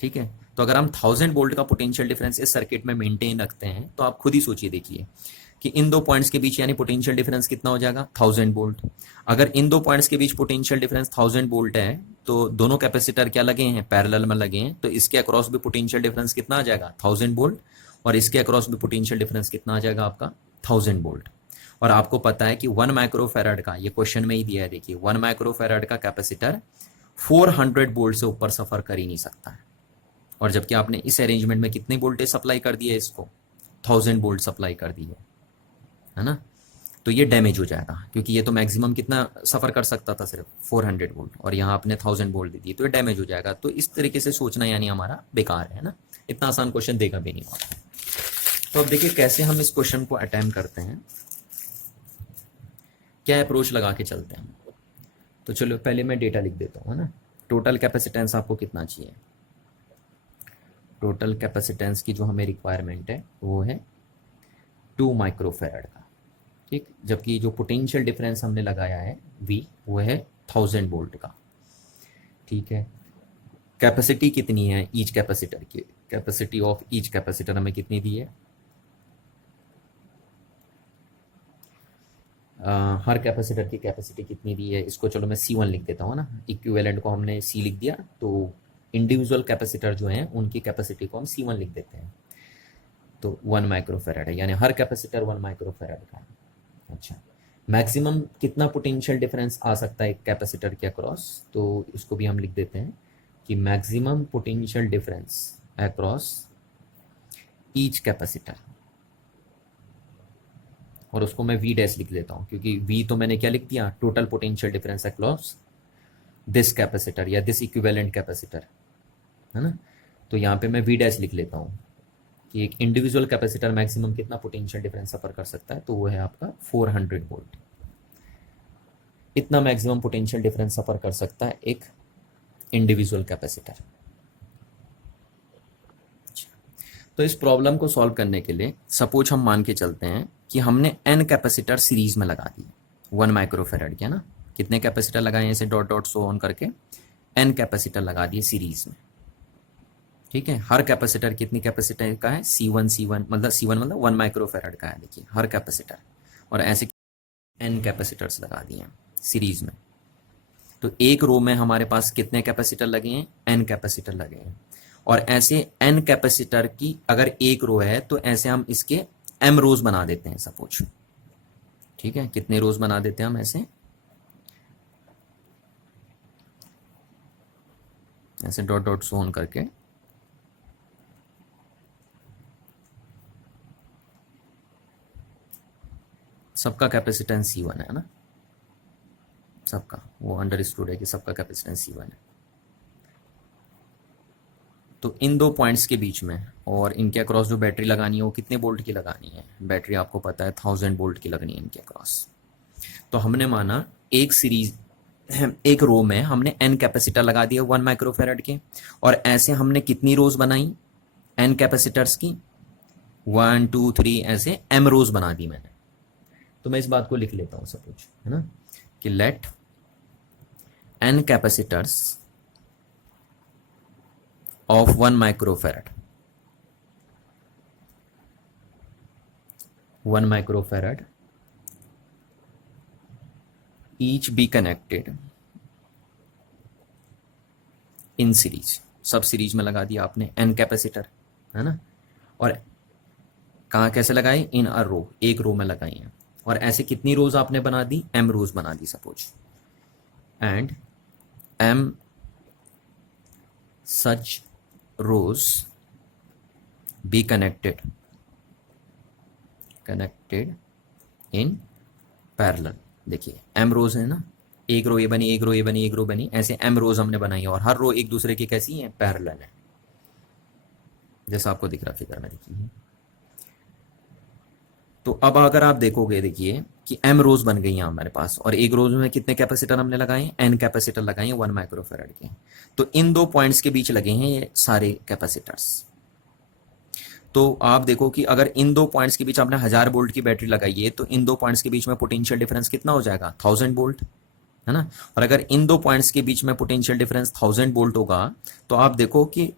ठीक है, तो अगर हम 1000 वोल्ट का पोटेंशियल डिफरेंस इस सर्किट में मेंटेन रखते हैं तो आप खुद ही सोचिए, देखिए कि इन दो पॉइंट्स के बीच यानी पोटेंशियल डिफरेंस कितना हो जाएगा 1000 वोल्ट। अगर इन दो पॉइंट्स के बीच पोटेंशियल डिफरेंस 1000 वोल्ट है तो दोनों कैपेसिटर क्या लगे हैं, पैरेलल में लगे हैं, तो इसके अक्रॉस भी पोटेंशियल डिफरेंस कितना आ जाएगा 1000 वोल्ट, और इसके अक्रॉस भी पोटेंशियल डिफरेंस कितना आ जाएगा आपका 1000 वोल्ट। और आपको पता है कि 1 माइक्रोफेरेड का, ये क्वेश्चन में ही दिया है, देखिए 1 माइक्रोफेरेड का कैपेसिटर 400 वोल्ट से ऊपर सफर कर ही नहीं सकता है। और जबकि आपने इस अरेंजमेंट में कितनी वोल्टेज सप्लाई कर दी है, इसको 1000 वोल्ट सप्लाई कर दी है ना। तो ये डैमेज हो जाएगा क्योंकि ये तो मैक्सिमम कितना सफर कर सकता था, सिर्फ 400 वोल्ट, और यहाँ आपने 1000 वोल्ट दे दी, तो ये डैमेज हो जाएगा। तो इस तरीके से सोचना यानी हमारा बेकार है ना, इतना आसान क्वेश्चन देगा भी नहीं आपको। तो अब देखिए कैसे हम इस क्वेश्चन को अटेम्प्ट करते हैं, क्या अप्रोच लगा के चलते हैं। तो चलो पहले मैं डेटा लिख देता हूँ, है ना। टोटल कैपेसिटेंस आपको कितना चाहिए, टोटल कैपेसिटेंस की जो हमें रिक्वायरमेंट है वो है 2 माइक्रोफेरेड का, ठीक। जबकि जो पोटेंशियल डिफरेंस हमने लगाया है V वो है 1000 वोल्ट का, ठीक है। कैपेसिटी कितनी है ईच कैपेसिटर की, कैपेसिटी ऑफ ईच कैपेसिटर हमें कितनी दी है, हर कैपेसिटर की कैपेसिटी कितनी दी है, इसको चलो मैं C1 लिख देता हूँ ना, इक्विवेलेंट को हमने C लिख दिया, तो इंडिविजुअल कैपेसिटर जो हैं उनकी कैपेसिटी को हम C1 लिख देते हैं। तो 1 माइक्रोफेरेड है, यानी हर कैपेसिटर 1 माइक्रोफेरेड का है। अच्छा, मैक्सिमम कितना पोटेंशियल डिफरेंस आ सकता है एक कैपेसिटर के अक्रॉस, तो इसको भी हम लिख देते हैं कि maximum potential difference across each capacitor, और उसको मैं V डैश लिख देता हूँ क्योंकि V तो मैंने क्या लिख दिया, total potential difference across this capacitor या दिस इक्विवेलेंट कैपेसिटर, है ना। तो यहाँ पे मैं V डैश लिख लेता हूँ कि एक इंडिविजुअल कैपेसिटर मैक्सिमम कितना पोटेंशियल डिफरेंस सफर कर सकता है, तो वो है आपका 400 वोल्ट। इतना मैक्सिमम पोटेंशियल डिफरेंस सफर कर सकता है एक इंडिविजुअल कैपेसिटर। तो इस प्रॉब्लम को सॉल्व करने के लिए सपोज हम मान के चलते हैं कि हमने n कैपेसिटर सीरीज में लगा दिए 1 माइक्रोफेरेड के ना, कितने कैपेसिटर लगाए हैं, ऐसे डॉट डॉट सो ऑन करके n कैपेसिटर लगा दिए सीरीज में, ठीक है। हर कैपेसिटर कितनी कैपेसिटर का है, C1 मतलब C1 मतलब 1 माइक्रोफेरेड का है, देखिए हर कैपेसिटर, और ऐसे n कैपेसिटर्स लगा दिए हैं सीरीज में। तो एक रो में हमारे पास कितने कैपेसिटर लगे हैं, n कैपेसिटर लगे हैं, और ऐसे n कैपेसिटर की अगर एक रो है तो ऐसे हम इसके m रोज बना देते हैं सपोज, ठीक है। कितने रोज बना देते हैं हम ऐसे डॉट डॉट सो ऑन करके, सबका कैपेसिटेंस C1 है ना, सबका वो अंडरस्टूड है कि सबका कैपेसिटेंस C1 है। तो इन दो पॉइंट्स के बीच में और इनके अक्रॉस जो बैटरी लगानी है वो कितने वोल्ट की लगानी है, बैटरी आपको पता है 1000 वोल्ट की लगनी है इनके अक्रॉस। तो हमने माना एक सीरीज, एक रो में हमने n कैपेसिटर लगा दिया 1 माइक्रोफेरेड के, और ऐसे हमने कितनी रोज बनाई n कैपेसिटर्स की, 1 2 3 ऐसे m रोज बना दी मैंने। तो मैं इस बात को लिख लेता हूं सपोज, है ना, कि let n capacitors of 1 microfarad, 1 microfarad each be connected in series, सब सीरीज में लगा दिया आपने n कैपेसिटर, है ना। और कहाँ कैसे लगाई, इन अ रो, एक रो में लगाई है, और ऐसे कितनी रोज आपने बना दी, m रोज बना दी suppose, and m such rows be connected in parallel। देखिए m रोज है ना, एक रो ये बनी, एक रो ये बनी, एक रो बनी, ऐसे m रोज हमने बनाई है और हर रो एक दूसरे की कैसी है, पैरेलल है, जैसा आपको दिख रहा फिगर में, देखिए। तो अब अगर आप देखोगे, देखिए कि m रोज बन गई हैं हमारे पास और एक रोज में कितने कैपेसिटर हमने लगाए हैं, n कैपेसिटर लगाए हैं 1 माइक्रोफेरेड के। तो इन दो पॉइंट्स के बीच लगे हैं ये सारे कैपेसिटर्स। तो आप देखो कि अगर इन दो पॉइंट्स के बीच आपने 1000 वोल्ट की बैटरी लगाई है तो इन दो पॉइंट्स के बीच में पोटेंशियल डिफरेंस कितना हो जाएगा, 1000 वोल्ट, है ना। और अगर इन दो पॉइंट्स के बीच में पोटेंशियल डिफरेंस 1000 वोल्ट होगा तो आप देखो कि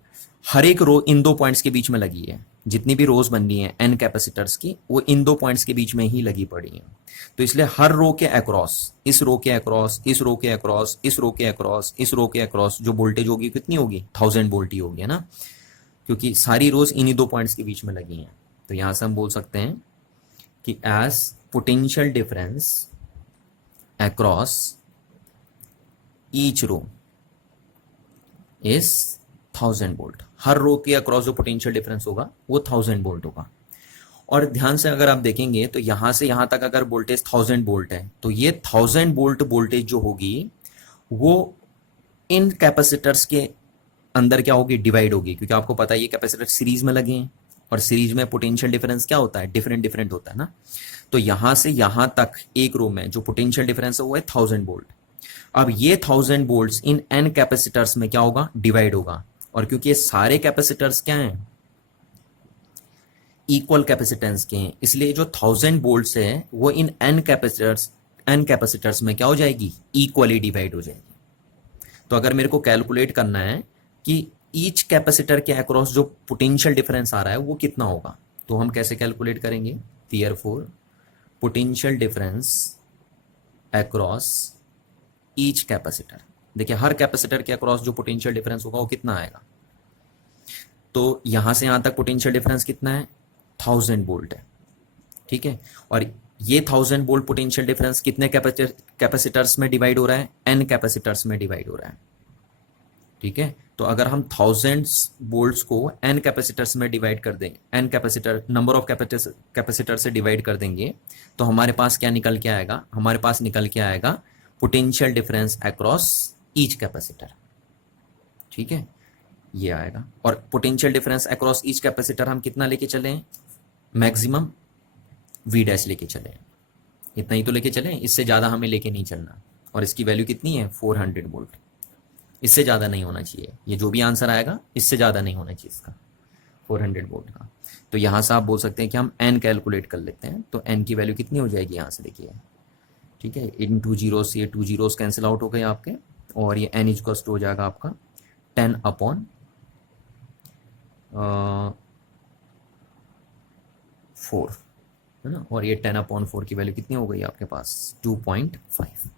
हर एक रो इन दो पॉइंट्स के बीच में लगी है, जितनी भी रोज बन रही है एन कैपेसिटर्स की, वो इन दो पॉइंट्स के बीच में ही लगी पड़ी है। तो इसलिए हर रो के अक्रॉस, इस रो के अक्रॉस, इस रो के अक्रॉस, इस रो के अक्रॉस, इस रो के अक्रॉस जो वोल्टेज होगी कितनी होगी, 1000 वोल्ट ही होगी, है ना, क्योंकि सारी रोज इन्हीं दो पॉइंट्स के बीच में लगी हैं। तो यहां से हम बोल सकते हैं कि as potential difference across each row is 1000 volt. हर रो के अक्रॉस जो पोटेंशियल डिफरेंस होगा वो 1000 वोल्ट होगा। और ध्यान से अगर आप देखेंगे तो यहां से यहां तक अगर वोल्टेज 1000 वोल्ट है तो ये 1000 वोल्ट वोल्टेज जो होगी वो इन कैपेसिटर्स के अंदर क्या होगी, डिवाइड होगी, क्योंकि आपको पता है ये कैपेसिटर सीरीज में लगे हैं और सीरीज में पोटेंशियल डिफरेंस क्या होता है, डिफरेंट डिफरेंट होता है ना। तो यहां से यहां तक एक रो में जो पोटेंशियल डिफरेंस है वो है 1000 वोल्ट। अब ये 1000 वोल्ट इन एन कैपेसिटर्स में क्या होगा, डिवाइड होगा। और क्योंकि ये सारे कैपेसिटर्स क्या हैं, इक्वल कैपेसिटेंस के हैं, इसलिए जो 1000 वोल्ट है वो इन एन कैपेसिटर्स में क्या हो जाएगी, इक्वली डिवाइड हो जाएगी। तो अगर मेरे को कैलकुलेट करना है कि ईच कैपेसिटर के अक्रॉस जो पोटेंशियल डिफरेंस आ रहा है वो कितना होगा, तो हम कैसे कैलकुलेट करेंगे, therefore potential difference across each capacitor. देखिए हर कैपेसिटर के अक्रॉस जो पोटेंशियल डिफरेंस होगा वो कितना आएगा, तो यहां से यहां तक पोटेंशियल डिफरेंस कितना है, 1000 वोल्ट है, ठीक है। और ये 1000 वोल्ट पोटेंशियल डिफरेंस कितने कैपेसिटर्स में डिवाइड हो रहा है, एन कैपेसिटर्स में डिवाइड हो रहा है, ठीक है। तो अगर हम 1000 वोल्ट्स को एन कैपेसिटर्स में डिवाइड कर देंगे, n capacitor number of capacitor से डिवाइड कर देंगे तो हमारे पास क्या निकल के आएगा, हमारे पास निकल के आएगा potential difference across each capacitor, ठीक है, ये आएगा। और potential difference across each capacitor हम कितना लेके चले, मैक्सिमम वी डैश लेके चले, इतना ही तो लेके चले, इससे ज़्यादा हमें लेके नहीं चलना। और इसकी वैल्यू कितनी है, 400 वोल्ट, इससे ज़्यादा नहीं होना चाहिए, ये जो भी आंसर आएगा इससे ज़्यादा नहीं होना चाहिए इसका, 400 वोल्ट का। तो यहाँ से आप बोल सकते हैं कि हम एन कैलकुलेट कर लेते हैं, तो एन की वैल्यू कितनी हो जाएगी, यहाँ से देखिए, ठीक है, इन 2 जीरोस, ये 2 जीरोस कैंसिल आउट हो गए आपके, और ये एन इज कॉस्ट हो जाएगा आपका 10/4, है ना। और ये 10/4 की वैल्यू कितनी हो गई आपके पास, 2.5।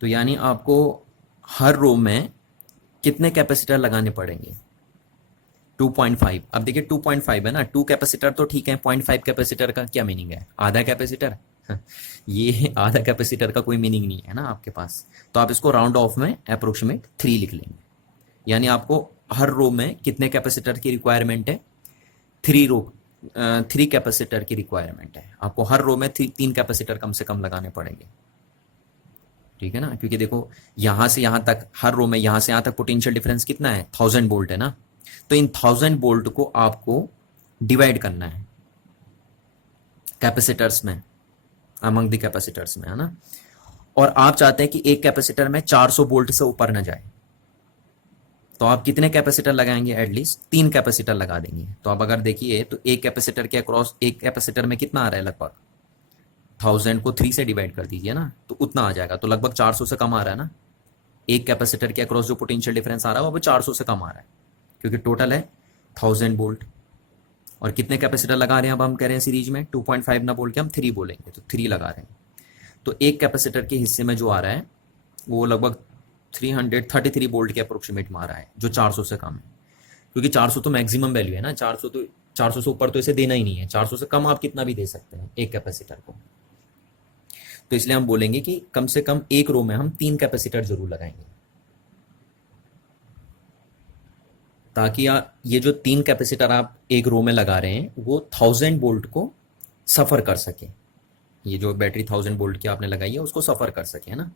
तो यानी आपको हर रो में कितने कैपेसिटर लगाने पड़ेंगे, 2.5। अब देखिए 2.5 है ना, 2 कैपेसिटर तो ठीक है, 0.5 कैपेसिटर का क्या मीनिंग है, आधा कैपेसिटर ये आधा कैपेसिटर का कोई मीनिंग नहीं है ना आपके पास। तो आप इसको राउंड ऑफ में अप्रोक्सीमेट 3 लिख लेंगे, यानी आपको हर रो में कितने कैपेसिटर की रिक्वायरमेंट है, 3 कैपेसिटर की रिक्वायरमेंट है आपको, हर रो में 3 कैपेसिटर कम से कम लगाने पड़ेंगे, ठीक है ना। क्योंकि देखो यहां से यहां तक हर रो में, यहां से यहां तक पोटेंशियल डिफरेंस कितना है, 1000 वोल्ट है ना। तो इन 1000 वोल्ट को आपको डिवाइड करना है कैपेसिटर्स में, अमंग द कैपेसिटर्स में, है ना। और आप चाहते हैं कि एक कैपेसिटर में 400 वोल्ट से ऊपर न जाए, तो आप कितने कैपेसिटर लगाएंगे, एटलीस्ट 3 कैपेसिटर लगा देंगे। तो आप अगर देखिए तो एक कैपेसिटर के अक्रॉस, एक कैपेसिटर में कितना आ रहा है, लगभग 1000 को 3 से डिवाइड कर दीजिए ना, तो उतना आ जाएगा, तो लगभग 400 से कम आ रहा है ना। एक कैपेसिटर के अक्रॉस जो पोटेंशियल डिफरेंस आ रहा है वो 400 से कम आ रहा है, क्योंकि टोटल है 1000 वोल्ट। और कितने कैपेसिटर लगा रहे हैं, अब हम कह रहे हैं सीरीज में 2.5 ना बोल के हम 3 बोलेंगे, तो 3 लगा रहे हैं। तो एक कैपेसिटर के हिस्से में जो आ रहा है वो लगभग 333 वोल्ट के अप्रोक्सीमेट में आ रहा है, जो 400 से कम है, क्योंकि 400 तो मैक्सिमम वैल्यू है ना, 400 से ऊपर तो इसे देना ही नहीं है, 400 से कम आप कितना भी दे सकते हैं एक कैपेसिटर को। तो इसलिए हम बोलेंगे कि कम से कम एक रो में हम 3 कैपेसिटर जरूर लगाएंगे, ताकि ये जो 3 कैपेसिटर आप एक रो में लगा रहे हैं वो 1000 वोल्ट को सफर कर सके, ये जो बैटरी 1000 वोल्ट की आपने लगाई है उसको सफ़र कर सके, है ना।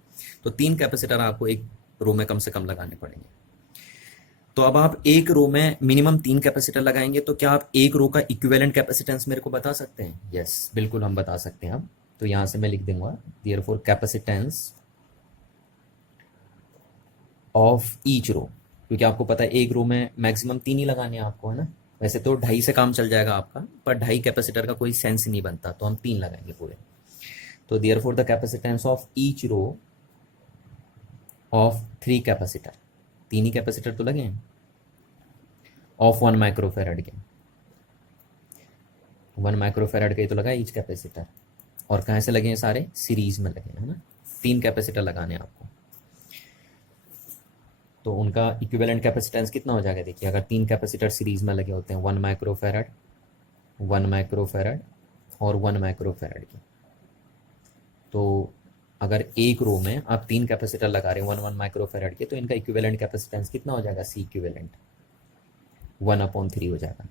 तो 3 कैपेसिटर आपको एक रो में कम से कम लगाने पड़ेंगे। तो अब आप एक रो में मिनिमम 3 कैपेसिटर लगाएंगे, तो क्या आप एक रो का इक्विवेलेंट कैपेसिटेंस मेरे को बता सकते हैं? यस, बिल्कुल हम बता सकते हैं। अब तो यहां से मैं लिख दूंगा therefore capacitance of each row, क्योंकि आपको पता है एक रो में मैक्सिमम 3 ही लगाने हैं आपको, है ना। वैसे तो 2.5 से काम चल जाएगा आपका, पर 2.5 कैपेसिटर का कोई सेंस नहीं बनता, तो हम 3 लगाएंगे पूरे। तो therefore the capacitance of each row of 3 capacitor, 3 ही कैपेसिटर तो लगे हैं, ऑफ 1 माइक्रोफेरेड के, 1 माइक्रोफेरेड के तो लगा ईच कैपेसिटर। और कहाँ से लगे हैं? सारे सीरीज में लगे हैं, है ना। 3 कैपेसिटर लगाने हैं आपको, तो उनका इक्विवेलेंट कैपेसिटेंस कितना हो जाएगा? देखिए, अगर 3 कैपेसिटर सीरीज में लगे होते हैं, 1 माइक्रोफेरेड, 1 माइक्रोफेरेड और 1 माइक्रोफेरेड के, तो अगर एक रो में आप 3 कैपेसिटर लगा रहे हैं 1 1 माइक्रोफेरेड के, तो इनका इक्विवेलेंट कैपेसिटेंस कितना हो जाएगा? सी इक्विवेलेंट 1/3 हो जाएगा,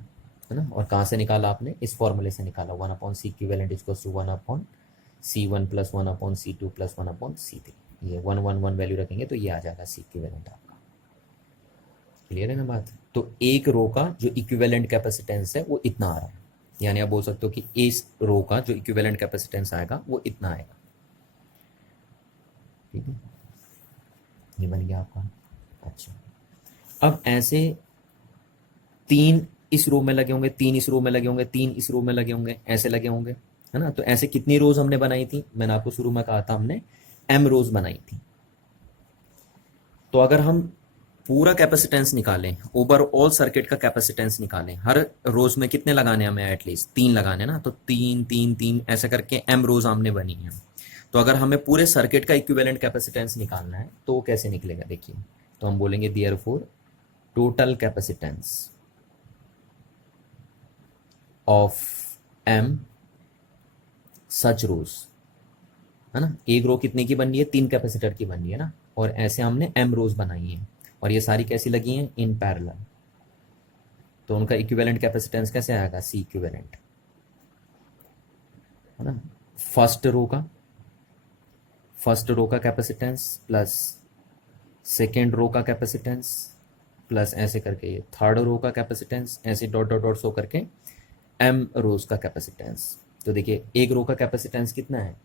है ना। और कहाँ से निकाला आपने? इस फॉर्मूले से निकाला, 1/C equivalent equals to 1/C1 plus 1/C2 plus 1/C3। ये 1 1 1 वैल्यू रखेंगे तो ये आ जाएगा सी इक्विवेलेंट आपका। क्लियर है ना बात? तो एक रो का जो इक्विवेलेंट कैपेसिटेंस है वो इतना आ रहा है, यानी आप बोल सकते हो कि इस रो का जो इक्विवेलेंट कैपेसिटेंस आएगा वो इतना आएगा। ठीक है, ये बन गया आपका। अच्छा, अब ऐसे 3 इस रो में लगे होंगे, 3 इस रो में लगे होंगे, 3 इस रो में लगे होंगे, ऐसे लगे होंगे, है ना। तो ऐसे कितनी रोज हमने बनाई थी? मैंने आपको शुरू में कहा था हमने m रोज बनाई थी। तो अगर हम पूरा कैपेसिटेंस निकालें, ओवरऑल सर्किट का कैपेसिटेंस निकालें, हर रोज में कितने लगाने हमें? एटलीस्ट 3 लगाने ना, तो 3 3 3 ऐसे करके m रोज हमने बनी है। तो अगर हमें पूरे सर्किट का इक्विवेलेंट कैपेसिटेंस निकालना है तो वो कैसे निकलेगा? देखिए, तो हम बोलेंगे therefore total capacitance of m सच रोज, है ना। एक रो कितने की बन रही है? 3 कैपेसिटर की बन रही है ना, और ऐसे हमने m रोज बनाई है, और ये सारी कैसी लगी हैं? In parallel. तो उनका इक्विवेलेंट कैपेसिटेंस कैसे आएगा? सी इक्विवेलेंट, है ना। फर्स्ट रो का कैपेसिटेंस प्लस सेकेंड रो का कैपेसिटेंस प्लस ऐसे करके ये थर्ड रो का कैपेसिटेंस, ऐसे डॉट डॉट डॉट शो करके m रोज का कैपेसिटेंस। तो देखिए, एक रो का कैपेसिटेंस कितना है?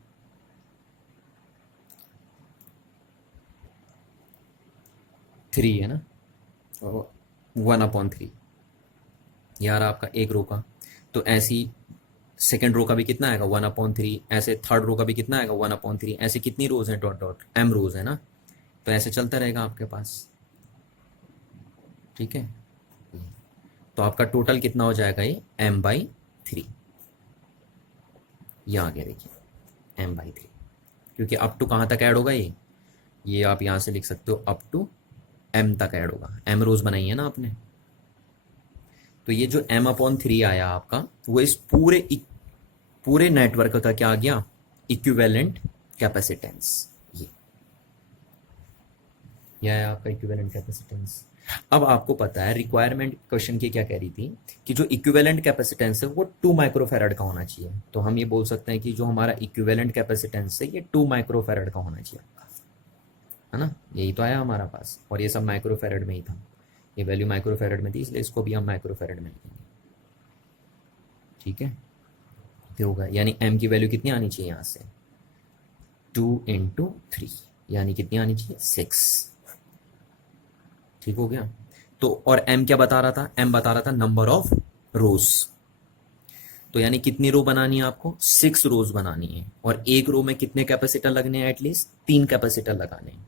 3 है ना, 1/3 यार आपका एक रो का। तो ऐसी सेकेंड रो का भी कितना आएगा? 1/3। ऐसे थर्ड रो का भी कितना आएगा? 1/3। ऐसे कितनी रोज हैं? डॉट डॉट m रोज है ना, तो ऐसे चलता रहेगा आपके पास। ठीक है, तो आपका टोटल कितना हो जाएगा? ये m/3, ये आ गया देखिए m/3, क्योंकि अप टू कहाँ तक ऐड होगा? ये आप यहाँ से लिख सकते हो अप टू m तक ऐड होगा। m रोज बनाई है ना आपने, तो ये जो m/3 आया आपका, वो इस पूरे नेटवर्क का क्या आ गया? Equivalent capacitance. ये है आपका इक्विवेलेंट कैपेसिटेंस। अब आपको पता है रिक्वायरमेंट क्वेश्चन की क्या कह रही थी कि जो इक्विवेलेंट कैपेसिटेंस है वो 2 माइक्रोफेरेड का होना चाहिए। तो हम ये बोल सकते हैं कि जो हमारा इक्विवेलेंट कैपेसिटेंस है ये 2 माइक्रोफेरेड का होना चाहिए, है ना। यही तो आया हमारा पास, और ये सब माइक्रोफेरेड में ही था, ये वैल्यू माइक्रोफेरेड में थी, इसलिए इसको भी हम माइक्रोफेरेड में लिखेंगे। ठीक है, तो होगा यानी m की वैल्यू कितनी आनी चाहिए? यहाँ से 2 × 3, यानी कितनी आनी चाहिए? 6। ठीक हो गया। तो और m क्या बता रहा था? m बता रहा था नंबर ऑफ रोज। तो यानी कितनी रो बनानी है आपको? 6 रोज बनानी है, और एक रो में कितने कैपेसिटर लगने हैं? एटलीस्ट 3 कैपेसिटर लगाने हैं।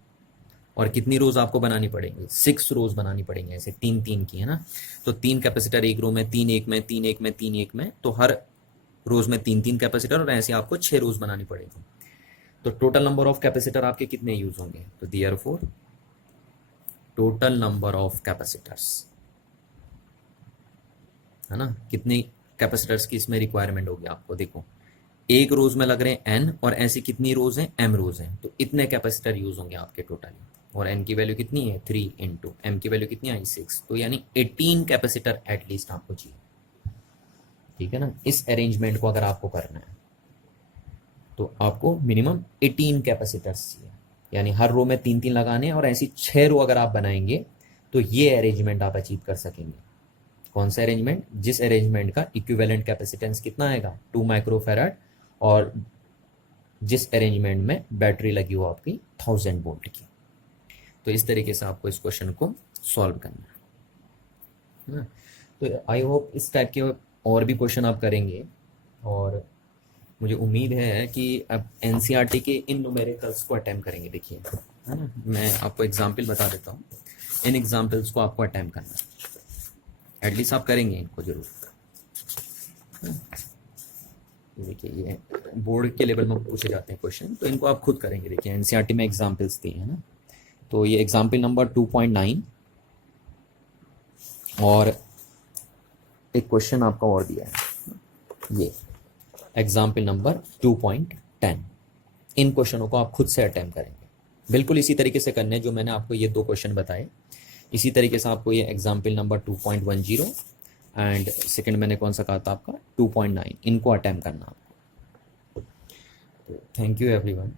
और कितनी रोज आपको बनानी पड़ेंगी? 6 रोज बनानी पड़ेंगे, ऐसे 3 3 की, है ना। तो 3 कैपेसिटर एक रो में, 3 एक में, 3 एक में, 3 एक में, तो हर रोज में 3 3 कैपेसिटर, और ऐसे आपको 6 रोज बनानी पड़ेगी। तो टोटल नंबर ऑफ कैपेसिटर आपके कितने यूज होंगे? तो therefore total number of capacitors, है ना, कितनी कैपेसिटर्स की इसमें रिक्वायरमेंट होगी आपको? देखो, एक रोज में लग रहे हैं n, और ऐसी कितनी रोज हैं? m रोज हैं, तो इतने कैपेसिटर यूज होंगे आपके टोटली। और n की वैल्यू कितनी है? 3 × m की वैल्यू कितनी आई? 6। तो यानी 18 कैपेसिटर एटलीस्ट आपको चाहिए। ठीक है ना, इस अरेंजमेंट को अगर आपको करना है, तो आपको मिनिमम 18 कैपेसिटर्स चाहिए, यानी हर रो में 3 3 लगाने हैं, और ऐसी 6 रो अगर आप बनाएंगे तो ये अरेंजमेंट आप अचीव कर सकेंगे। कौन सा अरेंजमेंट? जिस अरेंजमेंट का इक्विवेलेंट कैपेसिटेंस कितना आएगा, 2 माइक्रोफैराड, और जिस अरेंजमेंट में बैटरी लगी हो आपकी 1000 वोल्ट की। तो इस तरीके से आपको इस क्वेश्चन को सॉल्व करना है ना। तो आई होप इस टाइप के और भी क्वेश्चन आप करेंगे, और मुझे उम्मीद है कि अब एनसीईआरटी के इन न्यूमेरिकल्स को अटेम्प्ट करेंगे। देखिए, है ना, मैं आपको एग्जाम्पल बता देता हूँ, इन एग्जाम्पल्स को आपको अटेम्प्ट करना है, एटलीस्ट आप करेंगे इनको जरूर। देखिए, ये बोर्ड के लेवल में पूछे जाते हैं क्वेश्चन, तो इनको आप खुद करेंगे। देखिए, एनसीईआरटी में एग्जाम्पल्स दिए हैं ना, तो ये एग्जाम्पल नंबर 2.9 और एक क्वेश्चन आपका और दिया है, ये एग्जाम्पल नंबर 2.10। इन क्वेश्चनों को आप खुद से अटेम्प्ट करेंगे, बिल्कुल इसी तरीके से करने जो मैंने आपको ये 2 क्वेश्चन बताए, इसी तरीके से आपको ये एग्जाम्पल नंबर 2.10 एंड सेकंड मैंने कौन सा कहा था आपका 2.9, इनको अटेम्प्ट करना आपको। Thank you everyone.